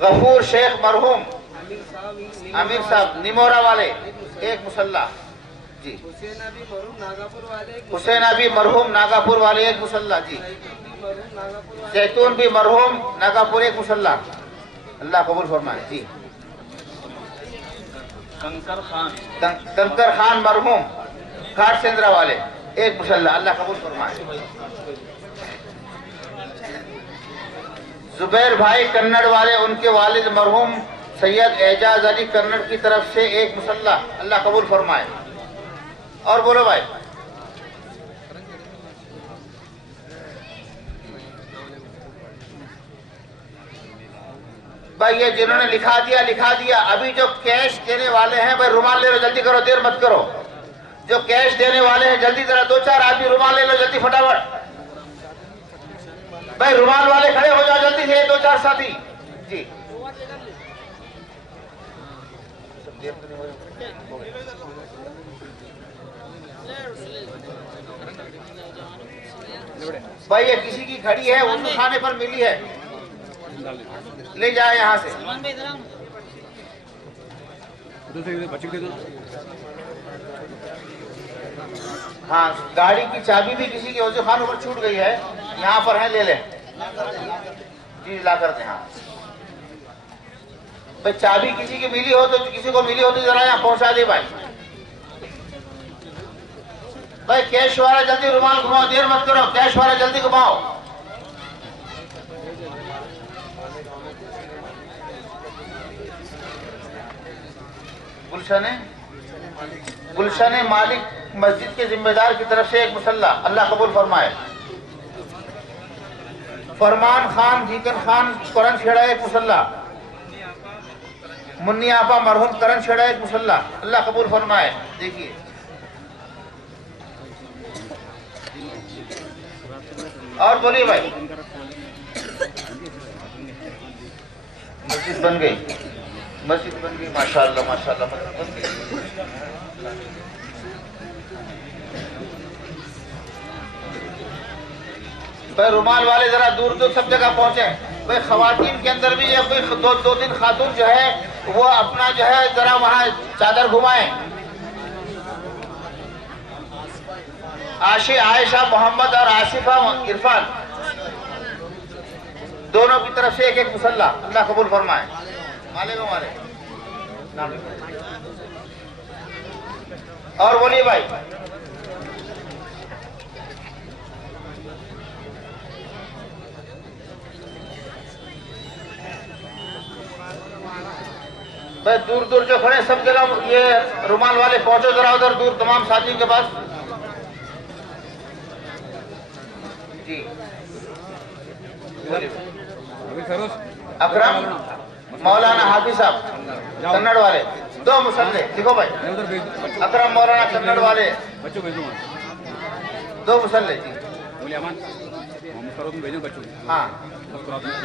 غفور شیخ مرحوم امیر صاحب نیمورا والے 1 مصلی جی. حسین ابی مرحوم ناگاپور والے 1 مصلی جی. زیتون بھی مرحوم ناگاپور 1 مصلی. اللہ قبول فرمائے جی. کنکر خان مرحوم کھاٹ سندرا والے 1 مصلی. اللہ قبول فرمائے. زبیر بھائی کنڑ والے ان کے والد مرحوم سید اعجاز علی کنڑ کی طرف سے 1 مصلی. اللہ قبول فرمائے. اور بولو بھائی. بھائی یہ جنہوں نے لکھا دیا. ابھی جو کیش دینے والے ہیں بھائی رومال لے لو جلدی کرو, دیر مت کرو. جو کیش دینے والے ہیں جلدی ذرا 2-4 آدمی رومال لے لو جلدی فٹافٹ. بھائی رومال والے کھڑے ہو جاؤ جلدی سے 2-4 ساتھی جی. بھائی یہ کسی کی گھڑی ہے وضو خانے پر ملی ہے, لے جائے یہاں سے. ہاں گاڑی کی چابی بھی کسی کے وضو خانے پر چھوٹ گئی ہے, یہاں پر ہے, لے لیں جی. لا کر دیں. ہاں بھائی چابی کسی کی ملی ہو تو کسی کو ملی ہو تو ذرا یہاں پہنچا دے بھائی. بھائی کیش والا جلدی رومال گھماؤ, دیر مت کرو. کیش والا جلدی گھماؤ. گلشن مالک مسجد کے ذمہ دار کی طرف سے 1 مصلی. اللہ قبول فرمائے. فرمان خان جیکن خان کرن چھیڑا 1 مصلی. منی آپا مرحوم کرن چھیڑا 1 مصلی. اللہ قبول فرمائے. دیکھیے اور بولیے بھائی. مسجد بن گئی. ماشاءاللہ مسجد بن گئی. بھائی رومال والے ذرا دور سب جگہ پہنچے. بھائی خواتین کے اندر بھی یہ کوئی 2-3 خاتون جو ہے وہ اپنا جو ہے ذرا وہاں چادر گھمائیں. عائشہ محمد اور آصفہ عرفان دونوں کی طرف سے 1 مصلی. اللہ قبول فرمائے. اور بولیے بھائی. بھائی دور جو کھڑے سب جگہ یہ رومال والے پہنچو ذرا ادھر دور تمام ساتھیوں کے پاس جی. اکرم مولانا حافظ صاحب کنڑ والے 2 مصلی. دیکھو بھائی اکرم مولانا کنڑ والے 2 مصلی جی. ہاں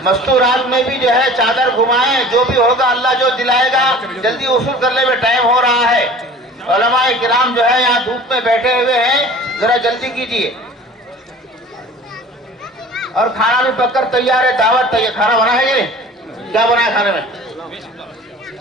مستورات میں بھی جو ہے چادر گھمائیں. جو بھی ہوگا اللہ جو دلائے گا. جلدی وصول کرنے میں ٹائم ہو رہا ہے. علماء کرام جو ہے یہاں دھوپ میں بیٹھے ہوئے ہیں, ذرا جلدی کیجیے. اور کھانا بھی پک کر تیار ہے. دعوت تیار. کھانا بنا ہے یہ کیا بنا ہے کھانے میں؟